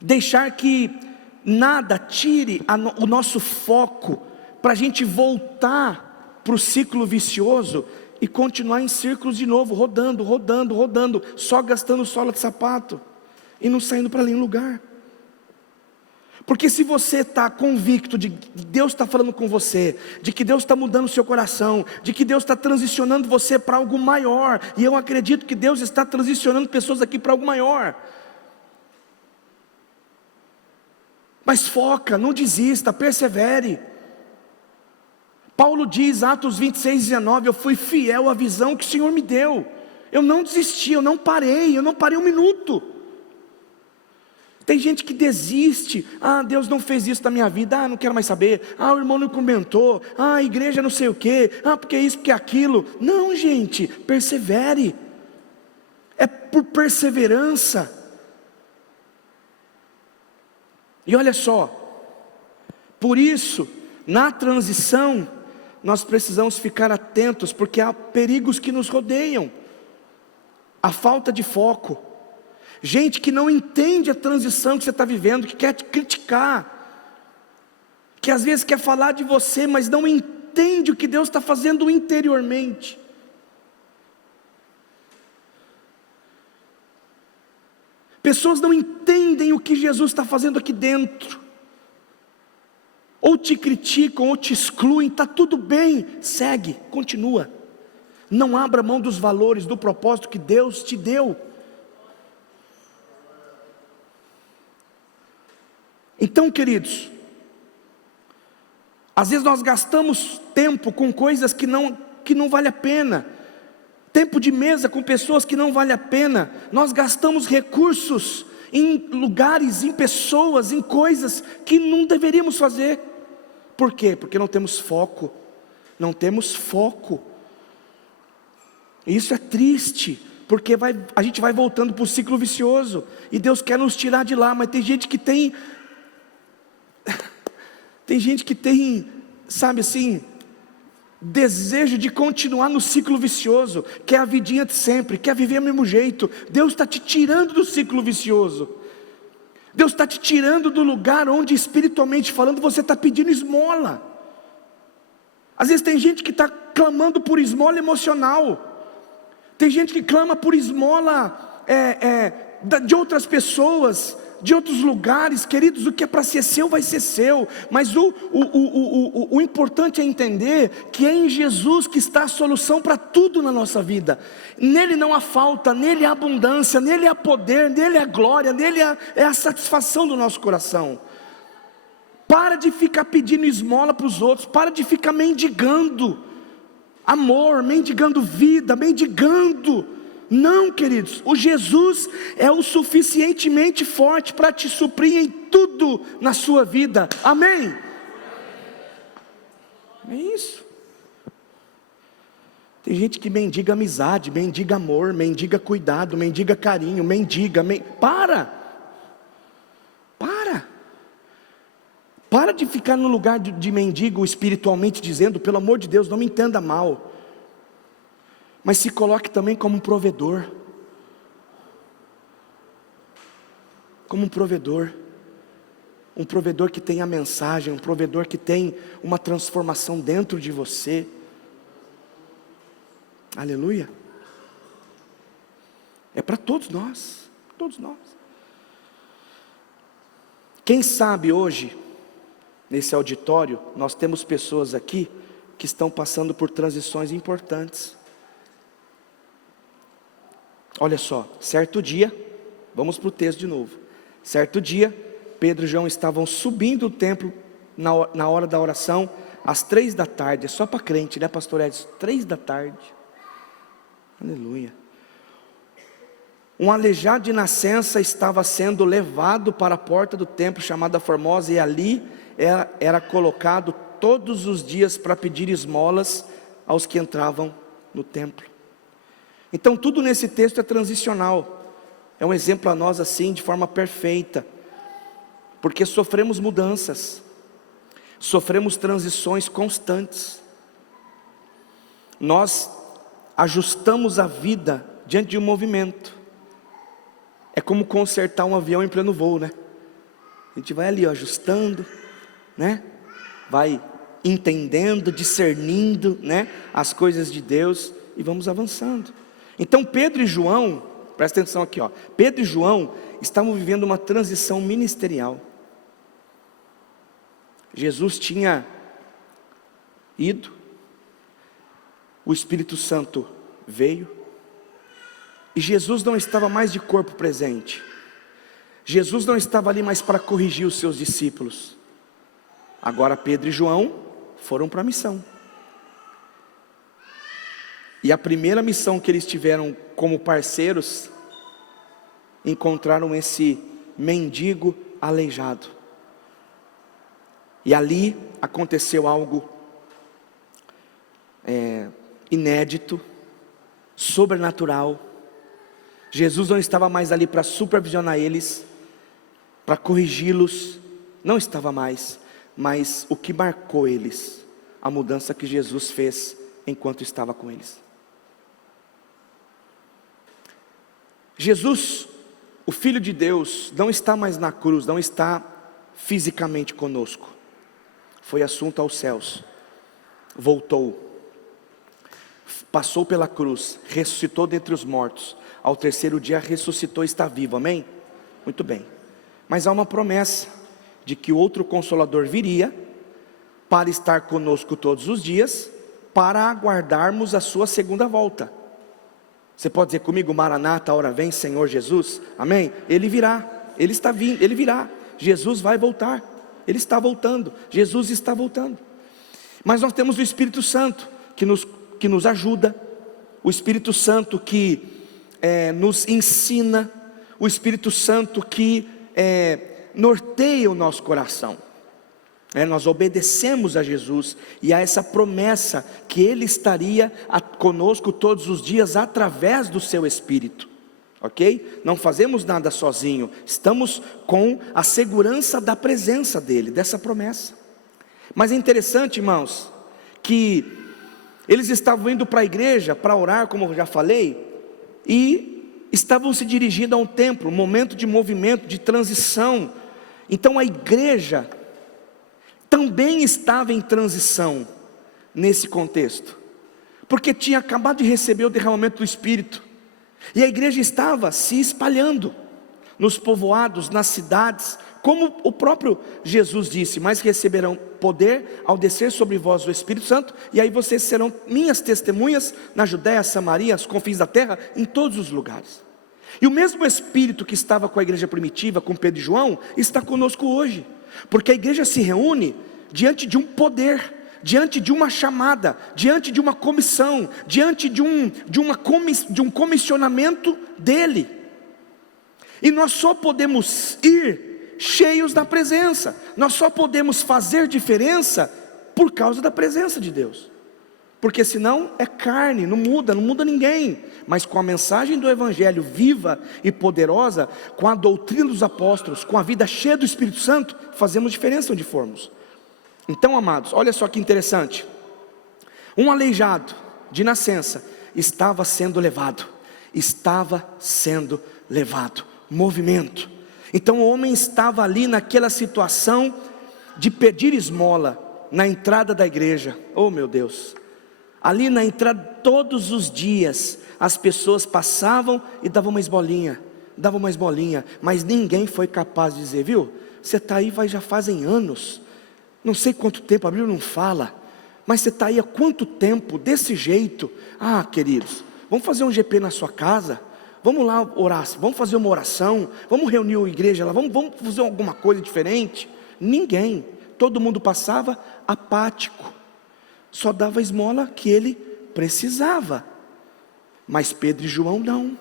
deixar que nada tire o nosso foco, para a gente voltar para o ciclo vicioso, e continuar em círculos de novo, rodando, rodando, rodando, só gastando sola de sapato, e não saindo para nenhum lugar. Porque se você está convicto de que Deus está falando com você, de que Deus está mudando o seu coração, de que Deus está transicionando você para algo maior, e eu acredito que Deus está transicionando pessoas aqui para algo maior, mas foca, não desista, persevere. Paulo diz, Atos 26, 19, eu fui fiel à visão que o Senhor me deu, eu não desisti, eu não parei um minuto. Tem gente que desiste, Deus não fez isso na minha vida, não quero mais saber, o irmão não comentou, a igreja não sei o que, porque isso, porque aquilo. Não, gente, persevere, é por perseverança. E olha só, por isso, na transição, nós precisamos ficar atentos, porque há perigos que nos rodeiam, a falta de foco, gente que não entende a transição que você está vivendo, que quer te criticar, que às vezes quer falar de você, mas não entende o que Deus está fazendo interiormente. Pessoas não entendem entendem o que Jesus está fazendo aqui dentro. Ou te criticam, ou te excluem, está tudo bem, segue, continua. Não abra mão dos valores, do propósito que Deus te deu. Então, queridos, às vezes nós gastamos tempo com coisas que não vale a pena. Tempo de mesa com pessoas que não vale a pena. Nós gastamos recursos em lugares, em pessoas, em coisas que não deveríamos fazer. Por quê? Porque não temos foco. Não temos foco. E isso é triste, porque a gente vai voltando para o ciclo vicioso. E Deus quer nos tirar de lá, mas tem gente que tem, sabe assim, desejo de continuar no ciclo vicioso, quer a vidinha de sempre, quer viver do mesmo jeito. Deus está te tirando do ciclo vicioso. Deus está te tirando do lugar onde, espiritualmente falando, você está pedindo esmola. Às vezes tem gente que está clamando por esmola emocional. Tem gente que clama por esmola de outras pessoas, de outros lugares. Queridos, o que é para ser seu vai ser seu. Mas o importante é entender que é em Jesus que está a solução para tudo na nossa vida. Nele não há falta, nele há abundância, nele há poder, nele há glória, nele é a satisfação do nosso coração. Para de ficar pedindo esmola para os outros, para de ficar mendigando amor, mendigando vida, mendigando. Não, queridos, o Jesus é o suficientemente forte para te suprir em tudo na sua vida. Amém? É isso. Tem gente que mendiga amizade, mendiga amor, mendiga cuidado, mendiga carinho, Para de ficar no lugar de mendigo espiritualmente dizendo, pelo amor de Deus, não me entenda mal. Mas se coloque também como um provedor. Como um provedor. Um provedor que tem a mensagem, um provedor que tem uma transformação dentro de você. Aleluia. É para todos nós. Todos nós. Quem sabe hoje, nesse auditório, nós temos pessoas aqui que estão passando por transições importantes. Olha só, certo dia, vamos para o texto de novo. Certo dia, Pedro e João estavam subindo o templo na hora da oração, às 3 da tarde, é só para crente, né, pastor Edson? 3 da tarde, aleluia. Um aleijado de nascença estava sendo levado para a porta do templo, chamada Formosa, e ali era colocado todos os dias para pedir esmolas aos que entravam no templo. Então tudo nesse texto é transicional, é um exemplo a nós assim, de forma perfeita, porque sofremos mudanças, sofremos transições constantes, nós ajustamos a vida diante de um movimento, é como consertar um avião em pleno voo, né? A gente vai ali ajustando, né? Vai entendendo, discernindo, né, as coisas de Deus, e vamos avançando. Então Pedro e João, presta atenção aqui, ó. Pedro e João estavam vivendo uma transição ministerial. Jesus tinha ido, o Espírito Santo veio, e Jesus não estava mais de corpo presente. Jesus não estava ali mais para corrigir os seus discípulos. Agora Pedro e João foram para a missão. E a primeira missão que eles tiveram como parceiros, encontraram esse mendigo aleijado. E ali aconteceu algo inédito, sobrenatural. Jesus não estava mais ali para supervisionar eles, para corrigi-los, não estava mais. Mas o que marcou eles? A mudança que Jesus fez enquanto estava com eles. Jesus, o Filho de Deus, não está mais na cruz, não está fisicamente conosco. Foi assunto aos céus, voltou, passou pela cruz, ressuscitou dentre os mortos, ao terceiro dia ressuscitou e está vivo, amém? Muito bem. mas há uma promessa de que outro Consolador viria para estar conosco todos os dias, para aguardarmos a sua segunda volta. Você pode dizer comigo: Maranata, hora vem, Senhor Jesus? Amém? Ele virá, Ele está vindo, Ele virá. Jesus vai voltar, Ele está voltando, Jesus está voltando. Mas nós temos o Espírito Santo que nos ajuda, o Espírito Santo que nos ensina, o Espírito Santo que norteia o nosso coração. Nós obedecemos a Jesus e a essa promessa que Ele estaria conosco todos os dias através do seu Espírito, ok? Não fazemos nada sozinho, estamos com a segurança da presença dEle, dessa promessa. Mas é interessante, irmãos, que eles estavam indo para a igreja para orar, como eu já falei, e estavam se dirigindo a um templo, um momento de movimento, de transição. Então a igreja também estava em transição nesse contexto, porque tinha acabado de receber o derramamento do Espírito, e a igreja estava se espalhando nos povoados, nas cidades, como o próprio Jesus disse: mas receberão poder ao descer sobre vós o Espírito Santo, e aí vocês serão minhas testemunhas na Judéia, Samaria, os confins da terra, em todos os lugares. E o mesmo Espírito que estava com a igreja primitiva, com Pedro e João, está conosco hoje, porque a igreja se reúne diante de um poder, diante de uma chamada, diante de uma comissão, diante de um comissionamento dele, e nós só podemos ir cheios da presença, nós só podemos fazer diferença por causa da presença de Deus, porque senão é carne, não muda ninguém. Mas com a mensagem do Evangelho viva e poderosa, com a doutrina dos apóstolos, com a vida cheia do Espírito Santo, fazemos diferença onde formos. Então, amados, olha só que interessante, um aleijado de nascença estava sendo levado, movimento. Então o homem estava ali naquela situação de pedir esmola na entrada da igreja. Oh meu Deus, ali na entrada todos os dias as pessoas passavam e davam uma esmolinha, mas ninguém foi capaz de dizer: viu, você está aí já fazem anos, não sei quanto tempo, a Bíblia não fala, mas você está aí há quanto tempo desse jeito? Ah, queridos, vamos fazer um GP na sua casa, vamos lá orar, vamos fazer uma oração, vamos reunir a igreja lá, vamos fazer alguma coisa diferente. Ninguém, todo mundo passava apático, só dava a esmola que ele precisava. Mas Pedro e João não.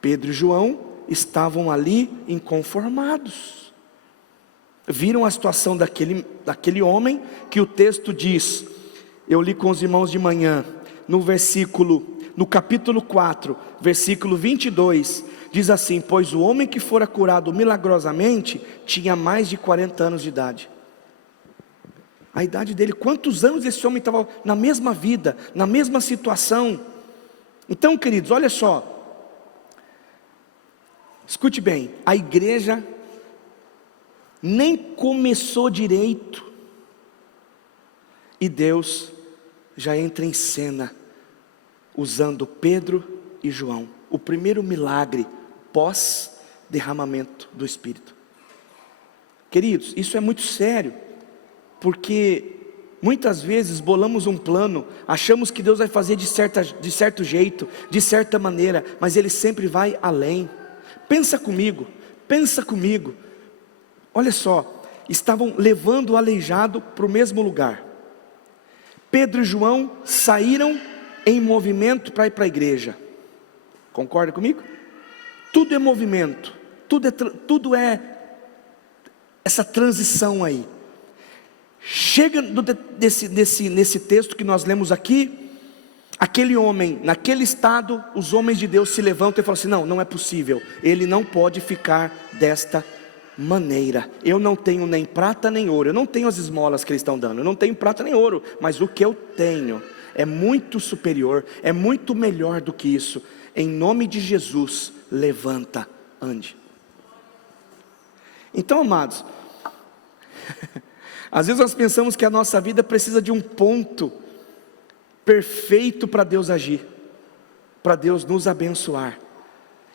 Pedro e João estavam ali inconformados, viram a situação daquele homem, que o texto diz, eu li com os irmãos de manhã, no capítulo 4, versículo 22, diz assim: pois o homem que fora curado milagrosamente, tinha mais de 40 anos de idade. A idade dele, quantos anos esse homem estava na mesma vida, na mesma situação? Então, queridos, olha só, escute bem, a igreja nem começou direito, e Deus já entra em cena, usando Pedro e João, o primeiro milagre pós derramamento do Espírito. Queridos, isso é muito sério, porque muitas vezes bolamos um plano, achamos que Deus vai fazer de certo jeito, de certa maneira, mas Ele sempre vai além. Pensa comigo, olha só, estavam levando o aleijado para o mesmo lugar. Pedro e João saíram em movimento para ir para a igreja. Concorda comigo? Tudo é movimento, tudo é essa transição aí. Chega nesse texto que nós lemos aqui, aquele homem, naquele estado, os homens de Deus se levantam e falam assim: não é possível, ele não pode ficar desta maneira. Eu não tenho nem prata nem ouro, eu não tenho as esmolas que eles estão dando, eu não tenho prata nem ouro, mas o que eu tenho é muito superior, é muito melhor do que isso. Em nome de Jesus, levanta, ande. Então, amados, às vezes nós pensamos que a nossa vida precisa de um ponto perfeito para Deus agir, para Deus nos abençoar.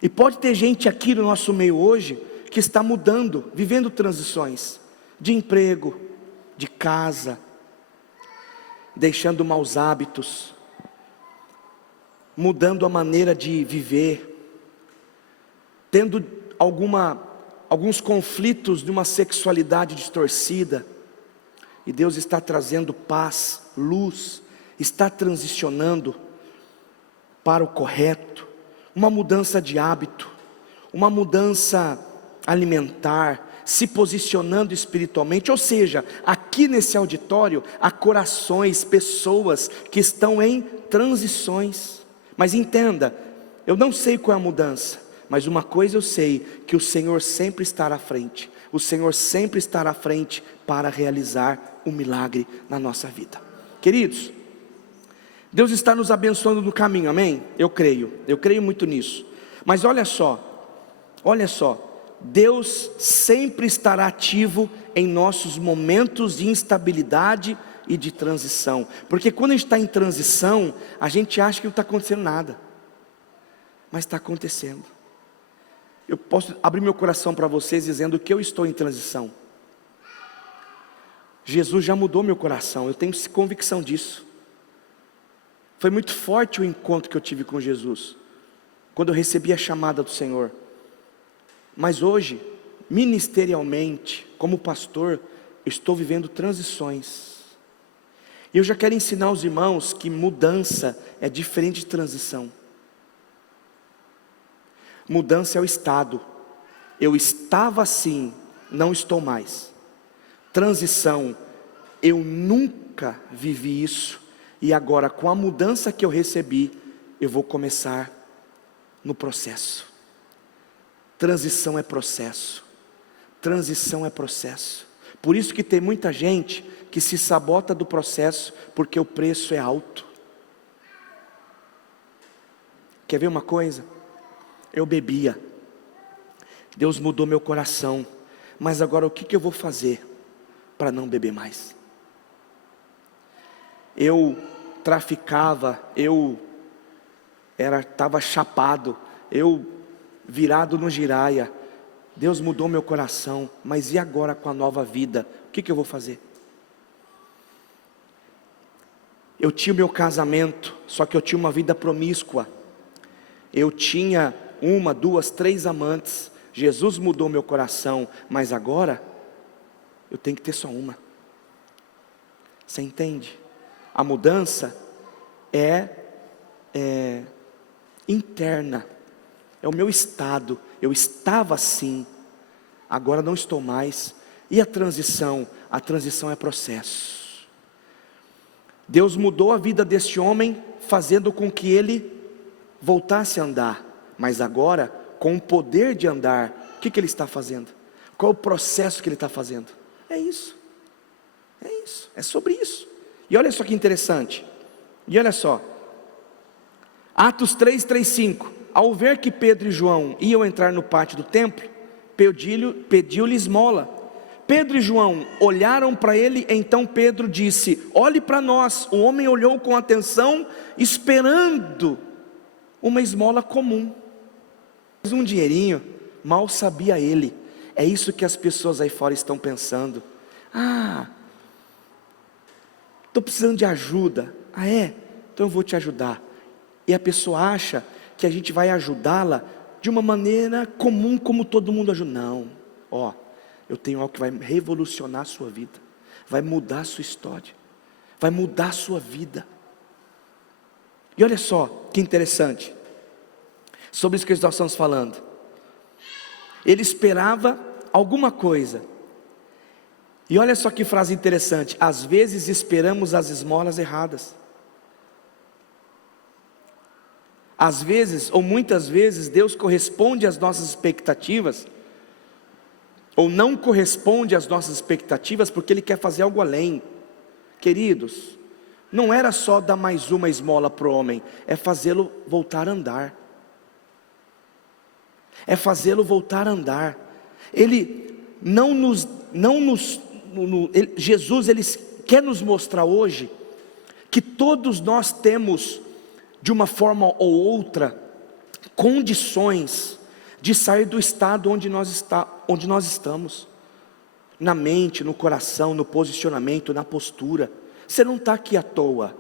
E pode ter gente aqui no nosso meio hoje que está mudando, vivendo transições de emprego, de casa, deixando maus hábitos, mudando a maneira de viver, tendo alguns conflitos de uma sexualidade distorcida, e Deus está trazendo paz, luz, está transicionando para o correto, uma mudança de hábito, uma mudança alimentar, se posicionando espiritualmente. Ou seja, aqui nesse auditório há corações, pessoas que estão em transições. Mas entenda, eu não sei qual é a mudança, mas uma coisa eu sei, que o Senhor sempre estará à frente. O Senhor sempre estará à frente para realizar um milagre na nossa vida. Queridos, Deus está nos abençoando no caminho, amém? Eu creio muito nisso. Mas olha só, Deus sempre estará ativo em nossos momentos de instabilidade e de transição. Porque quando a gente está em transição, a gente acha que não está acontecendo nada, mas está acontecendo. Eu posso abrir meu coração para vocês dizendo que eu estou em transição. Jesus já mudou meu coração, eu tenho convicção disso. Foi muito forte o encontro que eu tive com Jesus, quando eu recebi a chamada do Senhor. Mas hoje, ministerialmente, como pastor, eu estou vivendo transições. E eu já quero ensinar aos irmãos que mudança é diferente de transição. Mudança é o estado. Eu estava assim, não estou mais. Transição, eu nunca vivi isso, e agora com a mudança que eu recebi, eu vou começar no processo. Transição é processo. Transição é processo. Por isso que tem muita gente que se sabota do processo, porque o preço é alto. Quer ver uma coisa? Eu bebia, Deus mudou meu coração, mas agora o que eu vou fazer para não beber mais? Eu traficava, eu estava chapado, eu virado no giraia. Deus mudou meu coração, mas e agora com a nova vida? O que eu vou fazer? Eu tinha o meu casamento, só que eu tinha uma vida promíscua. Eu tinha 1, 2, 3 amantes. Jesus mudou meu coração, mas agora eu tenho que ter só uma. Você entende? A mudança é interna, é o meu estado. Eu estava assim, agora não estou mais. E a transição? A transição é processo. Deus mudou a vida desse homem, fazendo com que ele voltasse a andar. Mas agora, com o poder de andar, o que ele está fazendo? Qual o processo que ele está fazendo? É isso, é sobre isso. E olha só que interessante, e olha só, Atos 3:5, ao ver que Pedro e João iam entrar no pátio do templo, pediu-lhe esmola. Pedro e João olharam para ele, então Pedro disse: olhe para nós. O homem olhou com atenção, esperando uma esmola comum. Um dinheirinho, mal sabia ele. É isso que as pessoas aí fora estão pensando. Estou precisando de ajuda. Então eu vou te ajudar. E a pessoa acha que a gente vai ajudá-la de uma maneira comum, como todo mundo ajuda. Não, eu tenho algo que vai revolucionar a sua vida, vai mudar a sua história, vai mudar a sua vida. E olha só que interessante, sobre isso que nós estamos falando. Ele esperava alguma coisa. E olha só que frase interessante: às vezes esperamos as esmolas erradas. Às vezes, ou muitas vezes, Deus corresponde às nossas expectativas, ou não corresponde às nossas expectativas, porque Ele quer fazer algo além. Queridos, não era só dar mais uma esmola para o homem, é fazê-lo voltar a andar. É fazê-lo voltar a andar. Jesus, Ele quer nos mostrar hoje, que todos nós temos, de uma forma ou outra, condições de sair do estado onde nós estamos, na mente, no coração, no posicionamento, na postura. Você não está aqui à toa,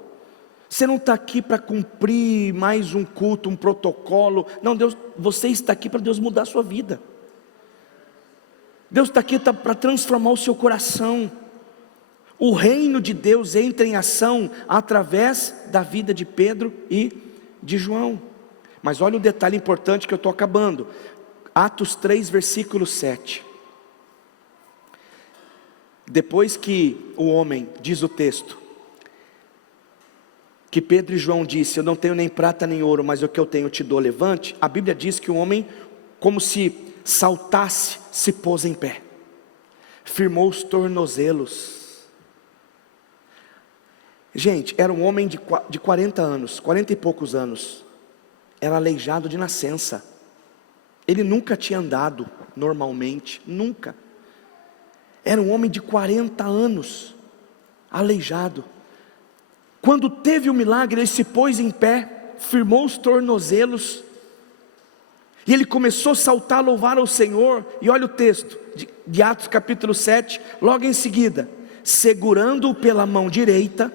você não está aqui para cumprir mais um culto, um protocolo. Não, Deus, você está aqui para Deus mudar a sua vida. Deus está aqui para transformar o seu coração. O reino de Deus entra em ação através da vida de Pedro e de João. Mas olha o detalhe importante que eu estou acabando. Atos 3, versículo 7. Depois que o homem, diz o texto, que Pedro e João disse: eu não tenho nem prata nem ouro, mas o que eu tenho eu te dou, levante. A Bíblia diz que o homem, como se saltasse, se pôs em pé, firmou os tornozelos. Gente, era um homem de 40 anos, 40 e poucos anos, era aleijado de nascença. Ele nunca tinha andado normalmente, nunca. Era um homem de 40 anos, aleijado. Quando teve o milagre, ele se pôs em pé, firmou os tornozelos, e ele começou a saltar, louvar ao Senhor. E olha o texto de Atos capítulo 7, logo em seguida: segurando-o pela mão direita,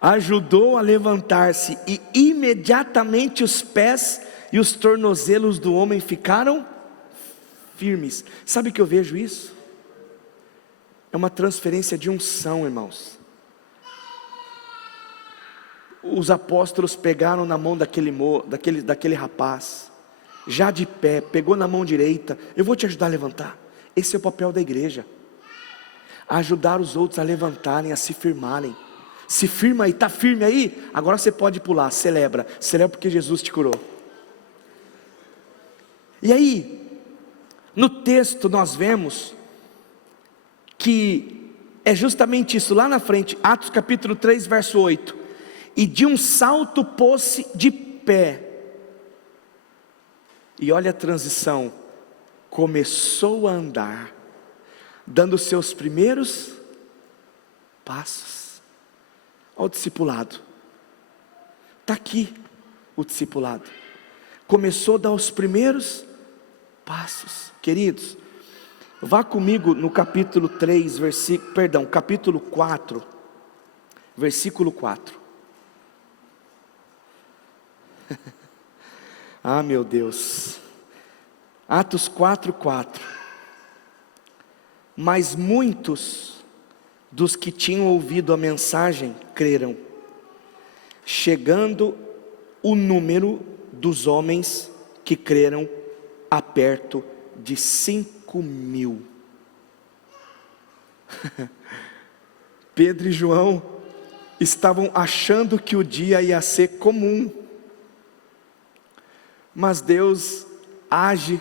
ajudou a levantar-se, e imediatamente os pés e os tornozelos do homem ficaram firmes. Sabe que eu vejo isso? É uma transferência de unção, irmãos. Os apóstolos pegaram na mão daquele rapaz, já de pé, pegou na mão direita: eu vou te ajudar a levantar. Esse é o papel da igreja, ajudar os outros a levantarem, a se firmarem. Se firma aí, está firme aí? Agora você pode pular, celebra porque Jesus te curou. E aí, no texto nós vemos que é justamente isso, lá na frente, Atos capítulo 3, verso 8: e de um salto pôs-se de pé, e olha a transição, começou a andar, dando seus primeiros passos. Olha o discipulado, está aqui o discipulado, começou a dar os primeiros passos. Queridos, vá comigo no capítulo 3, capítulo 4, versículo 4. Ah, meu Deus. Atos 4, 4. Mas muitos dos que tinham ouvido a mensagem creram, chegando o número dos homens que creram a perto de 5.000. Pedro e João estavam achando que o dia ia ser comum, mas Deus age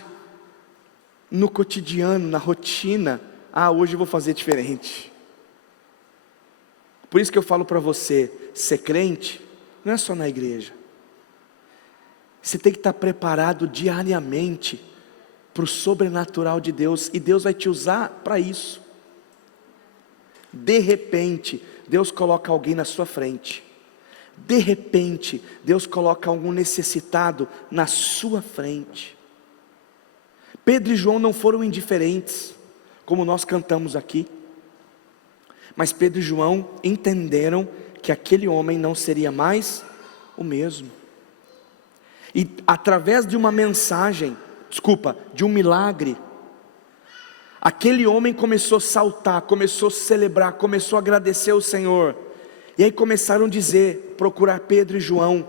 no cotidiano, na rotina. Ah, hoje eu vou fazer diferente. Por isso que eu falo para você, ser crente não é só na igreja. Você tem que estar preparado diariamente para o sobrenatural de Deus, e Deus vai te usar para isso. De repente, Deus coloca alguém na sua frente. De repente, Deus coloca algum necessitado na sua frente. Pedro e João não foram indiferentes, como nós cantamos aqui. Mas Pedro e João entenderam que aquele homem não seria mais o mesmo. E através de uma mensagem, de um milagre, aquele homem começou a saltar, começou a celebrar, começou a agradecer ao Senhor. E aí começaram a procurar Pedro e João.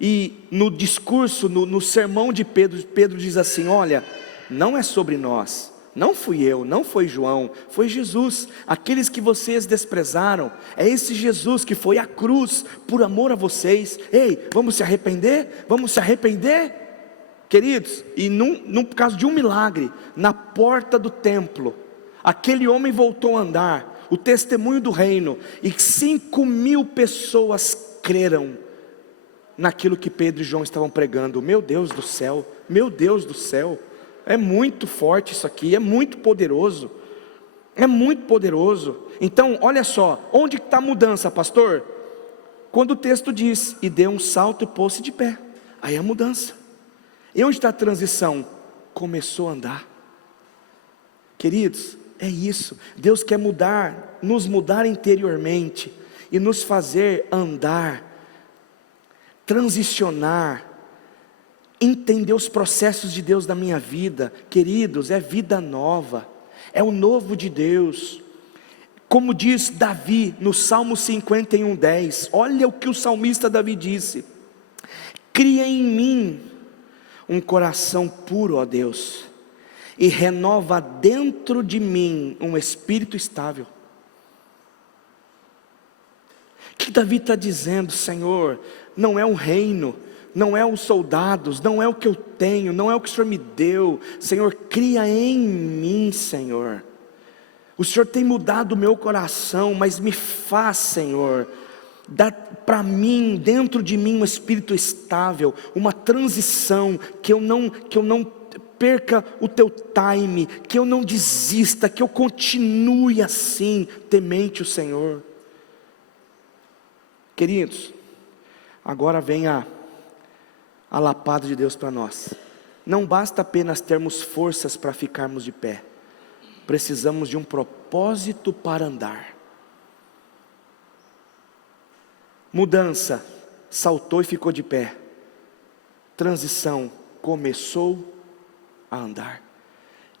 E no discurso, no sermão de Pedro, Pedro diz assim: olha, não é sobre nós, não fui eu, não foi João, foi Jesus. Aqueles que vocês desprezaram, é esse Jesus que foi à cruz por amor a vocês. Ei, vamos se arrepender? Vamos se arrepender? Queridos, e por causa de um milagre, na porta do templo, aquele homem voltou a andar, o testemunho do reino, e 5.000 pessoas creram naquilo que Pedro e João estavam pregando. Meu Deus do céu, meu Deus do céu, é muito forte isso aqui, é muito poderoso, é muito poderoso. Então, olha só, onde está a mudança, pastor? Quando o texto diz: e deu um salto e pôs-se de pé, aí é a mudança. E onde está a transição? Começou a andar. Queridos, é isso. Deus quer mudar, nos mudar interiormente e nos fazer andar, transicionar, entender os processos de Deus na minha vida. Queridos, é vida nova, é o novo de Deus. Como diz Davi no Salmo 51:10, olha o que o salmista Davi disse: cria em mim um coração puro, ó Deus, e renova dentro de mim um espírito estável. O que Davi está dizendo? Senhor, não é um reino, não é os soldados, não é o que eu tenho, não é o que o Senhor me deu. Senhor, cria em mim, Senhor. O Senhor tem mudado o meu coração, mas me faz, Senhor, dá para mim, dentro de mim, um espírito estável, uma transição, que eu não perca o teu time, que eu não desista, que eu continue assim, temente o Senhor. Queridos, agora vem a lapada de Deus para nós. Não basta apenas termos forças para ficarmos de pé, precisamos de um propósito para andar. Mudança, saltou e ficou de pé. Transição, começou a andar.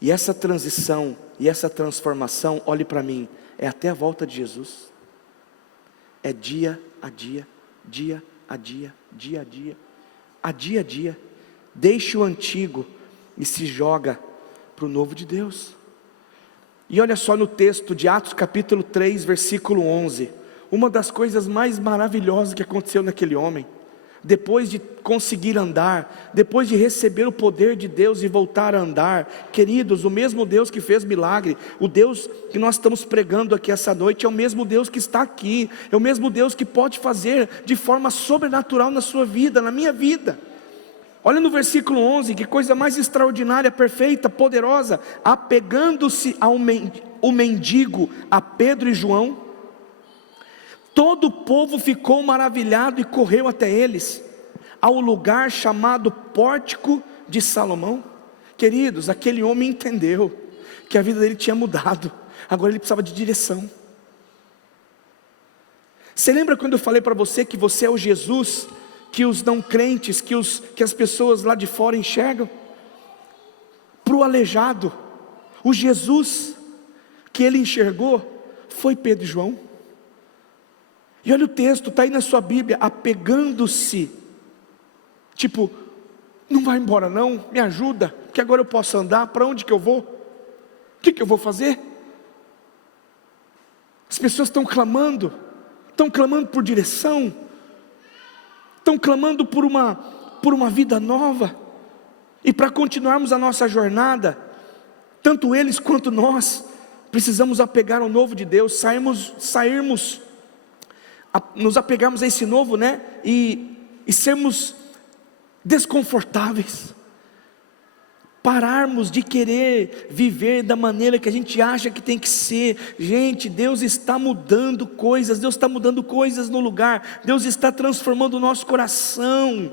E essa transição e essa transformação, olhe para mim, é até a volta de Jesus. É dia a dia, dia a dia, dia a dia, a dia a dia. Deixe o antigo e se joga para o novo de Deus. E olha só no texto de Atos capítulo 3, versículo 11, uma das coisas mais maravilhosas que aconteceu naquele homem, depois de conseguir andar, depois de receber o poder de Deus e voltar a andar. Queridos, o mesmo Deus que fez milagre, o Deus que nós estamos pregando aqui essa noite, é o mesmo Deus que está aqui, é o mesmo Deus que pode fazer de forma sobrenatural na sua vida, na minha vida. Olha no versículo 11, que coisa mais extraordinária, perfeita, poderosa. Apegando-se o mendigo a Pedro e João, todo o povo ficou maravilhado e correu até eles, ao lugar chamado Pórtico de Salomão. Queridos, aquele homem entendeu que a vida dele tinha mudado, agora ele precisava de direção. Você lembra quando eu falei para você que você é o Jesus que os não crentes, que as pessoas lá de fora enxergam? Para o aleijado, o Jesus que ele enxergou foi Pedro e João. E olha o texto, está aí na sua Bíblia, apegando-se, tipo, não vai embora não, me ajuda, que agora eu posso andar, para onde que eu vou? O que eu vou fazer? As pessoas estão clamando por direção, estão clamando por uma vida nova, e para continuarmos a nossa jornada, tanto eles quanto nós, precisamos apegar ao novo de Deus, nos apegarmos a esse novo, né? E sermos desconfortáveis, pararmos de querer viver da maneira que a gente acha que tem que ser. Gente, Deus está mudando coisas, Deus está mudando coisas no lugar, Deus está transformando o nosso coração.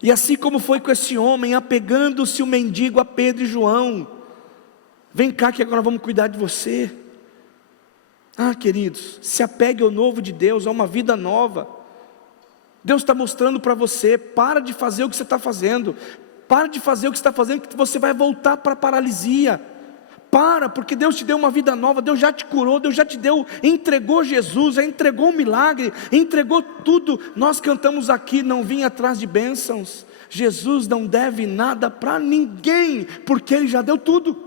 E assim como foi com esse homem, apegando-se o mendigo a Pedro e João, vem cá que agora vamos cuidar de você. Queridos, se apegue ao novo de Deus, a uma vida nova. Deus está mostrando para você, para de fazer o que você está fazendo, para de fazer o que você está fazendo, que você vai voltar para a paralisia. Porque Deus te deu uma vida nova, Deus já te curou, Deus já te deu, entregou Jesus, já entregou o milagre, entregou tudo. Nós cantamos aqui, não vim atrás de bênçãos. Jesus não deve nada para ninguém, porque Ele já deu tudo.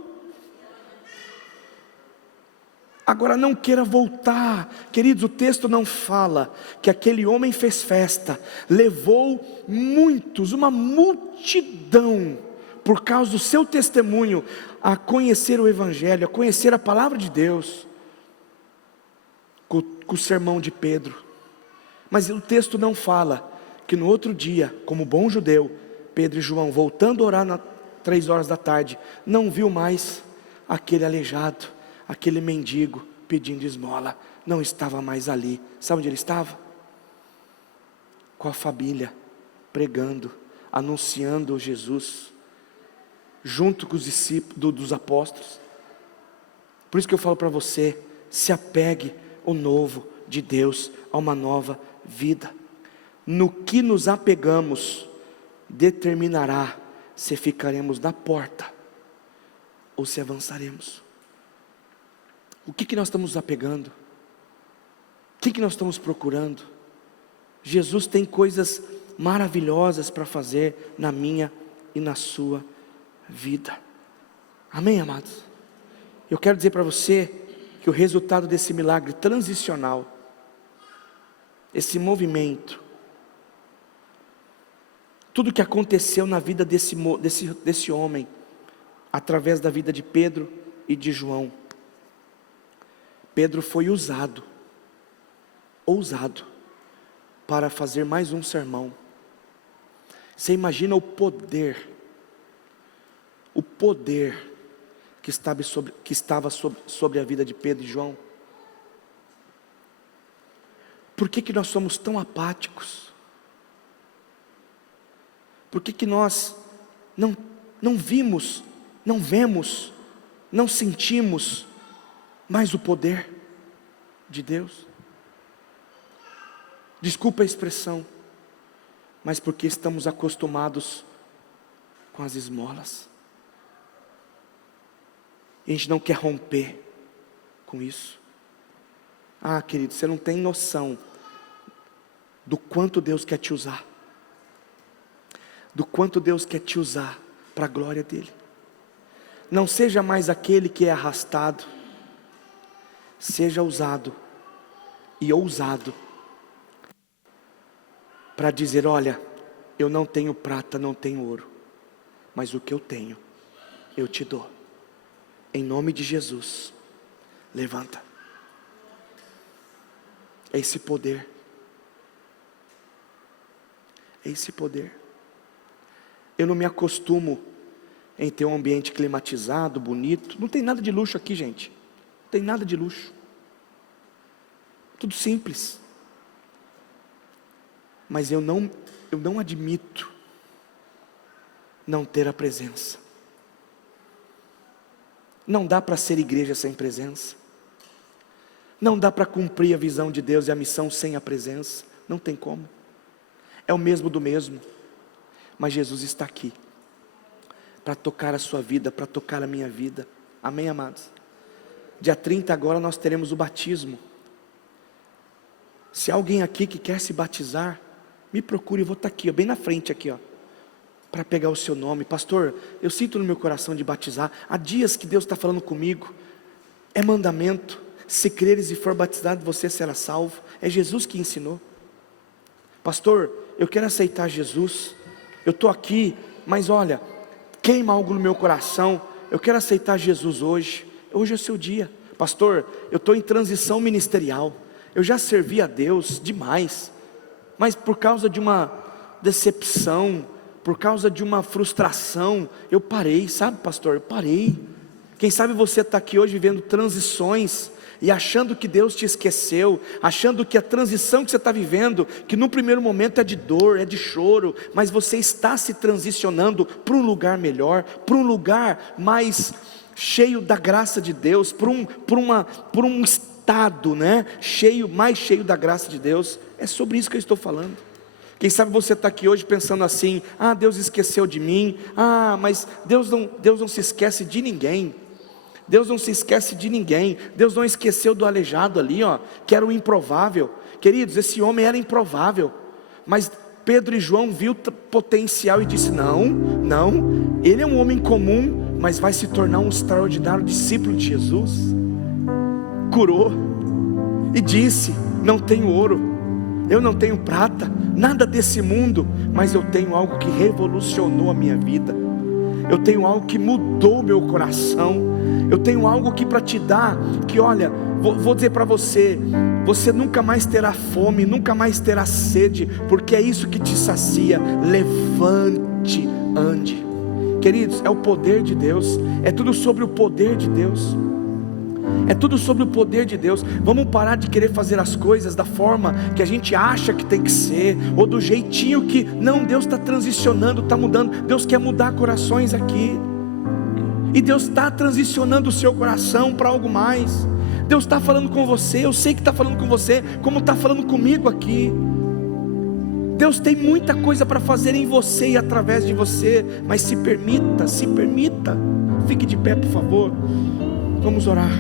Agora não queira voltar, queridos, o texto não fala que aquele homem fez festa, levou muitos, uma multidão, por causa do seu testemunho, a conhecer o Evangelho, a conhecer a palavra de Deus, com o sermão de Pedro. Mas o texto não fala que no outro dia, como bom judeu, Pedro e João, voltando a orar 3 horas da tarde, não viu mais aquele aleijado, aquele mendigo pedindo esmola, não estava mais ali. Sabe onde ele estava? Com a família, pregando, anunciando Jesus, junto com os discípulos, dos apóstolos. Por isso que eu falo para você, se apegue ao novo de Deus, a uma nova vida. No que nos apegamos, determinará se ficaremos na porta ou se avançaremos. O que nós estamos nos apegando? O que nós estamos procurando? Jesus tem coisas maravilhosas para fazer na minha e na sua vida. Amém, amados? Eu quero dizer para você que o resultado desse milagre transicional, esse movimento, tudo que aconteceu na vida desse homem, através da vida de Pedro e de João. Pedro foi ousado para fazer mais um sermão. Você imagina o poder que estava sobre a vida de Pedro e João? Por que nós somos tão apáticos? Por que nós não vimos, não vemos, não sentimos mais o poder de Deus? Desculpa a expressão, mas porque estamos acostumados com as esmolas. E a gente não quer romper com isso. Ah, querido, você não tem noção do quanto Deus quer te usar. Do quanto Deus quer te usar para a glória dEle. Não seja mais aquele que é arrastado. Seja usado e ousado para dizer: olha, eu não tenho prata, não tenho ouro, mas o que eu tenho, eu te dou. Em nome de Jesus, levanta. É esse poder. É esse poder. Eu não me acostumo em ter um ambiente climatizado, bonito. Não tem nada de luxo aqui, gente. Não tem nada de luxo. Tudo simples. Mas eu não admito não ter a presença. Não dá para ser igreja sem presença. Não dá para cumprir a visão de Deus e a missão sem a presença. Não tem como. É o mesmo do mesmo. Mas Jesus está aqui para tocar a sua vida, para tocar a minha vida. Amém, amados? Dia 30 agora nós teremos o batismo. Se há alguém aqui que quer se batizar, me procure, eu vou estar aqui, bem na frente aqui, para pegar o seu nome. Pastor, eu sinto no meu coração de batizar. Há dias que Deus está falando comigo. É mandamento. Se creres e for batizado, você será salvo. É Jesus que ensinou. Pastor, eu quero aceitar Jesus. Eu estou aqui, mas olha, queima algo no meu coração. Eu quero aceitar Jesus hoje. Hoje é o seu dia. Pastor, eu estou em transição ministerial. Eu já servi a Deus demais, mas por causa de uma decepção, por causa de uma frustração, eu parei, sabe, pastor? Eu parei. Quem sabe você está aqui hoje vivendo transições e achando que Deus te esqueceu, achando que a transição que você está vivendo, que no primeiro momento é de dor, é de choro, mas você está se transicionando para um lugar melhor, para um lugar mais cheio da graça de Deus, para um estado, né? mais cheio da graça de Deus. É sobre isso que eu estou falando. Quem sabe você está aqui hoje pensando assim: ah, Deus esqueceu de mim. Ah, mas Deus não se esquece de ninguém. Deus não se esquece de ninguém. Deus não esqueceu do aleijado ali, que era o improvável. Queridos, esse homem era improvável, mas Pedro e João viu potencial e disse: não, ele é um homem comum, mas vai se tornar um extraordinário discípulo de Jesus. Curou e disse: não tenho ouro, eu não tenho prata, nada desse mundo, mas eu tenho algo que revolucionou a minha vida. Eu tenho algo que mudou o meu coração. Eu tenho algo que para te dar, que olha, vou dizer para você, você nunca mais terá fome, nunca mais terá sede, porque é isso que te sacia. Levante, ande. Queridos, é o poder de Deus, é tudo sobre o poder de Deus. É tudo sobre o poder de Deus. Vamos parar de querer fazer as coisas da forma que a gente acha que tem que ser, ou do jeitinho que, não, Deus está transicionando, está mudando. Deus quer mudar corações aqui, e Deus está transicionando o seu coração para algo mais. Deus está falando com você, eu sei que está falando com você, como está falando comigo aqui. Deus tem muita coisa para fazer em você e através de você, mas se permita, fique de pé por favor, vamos orar.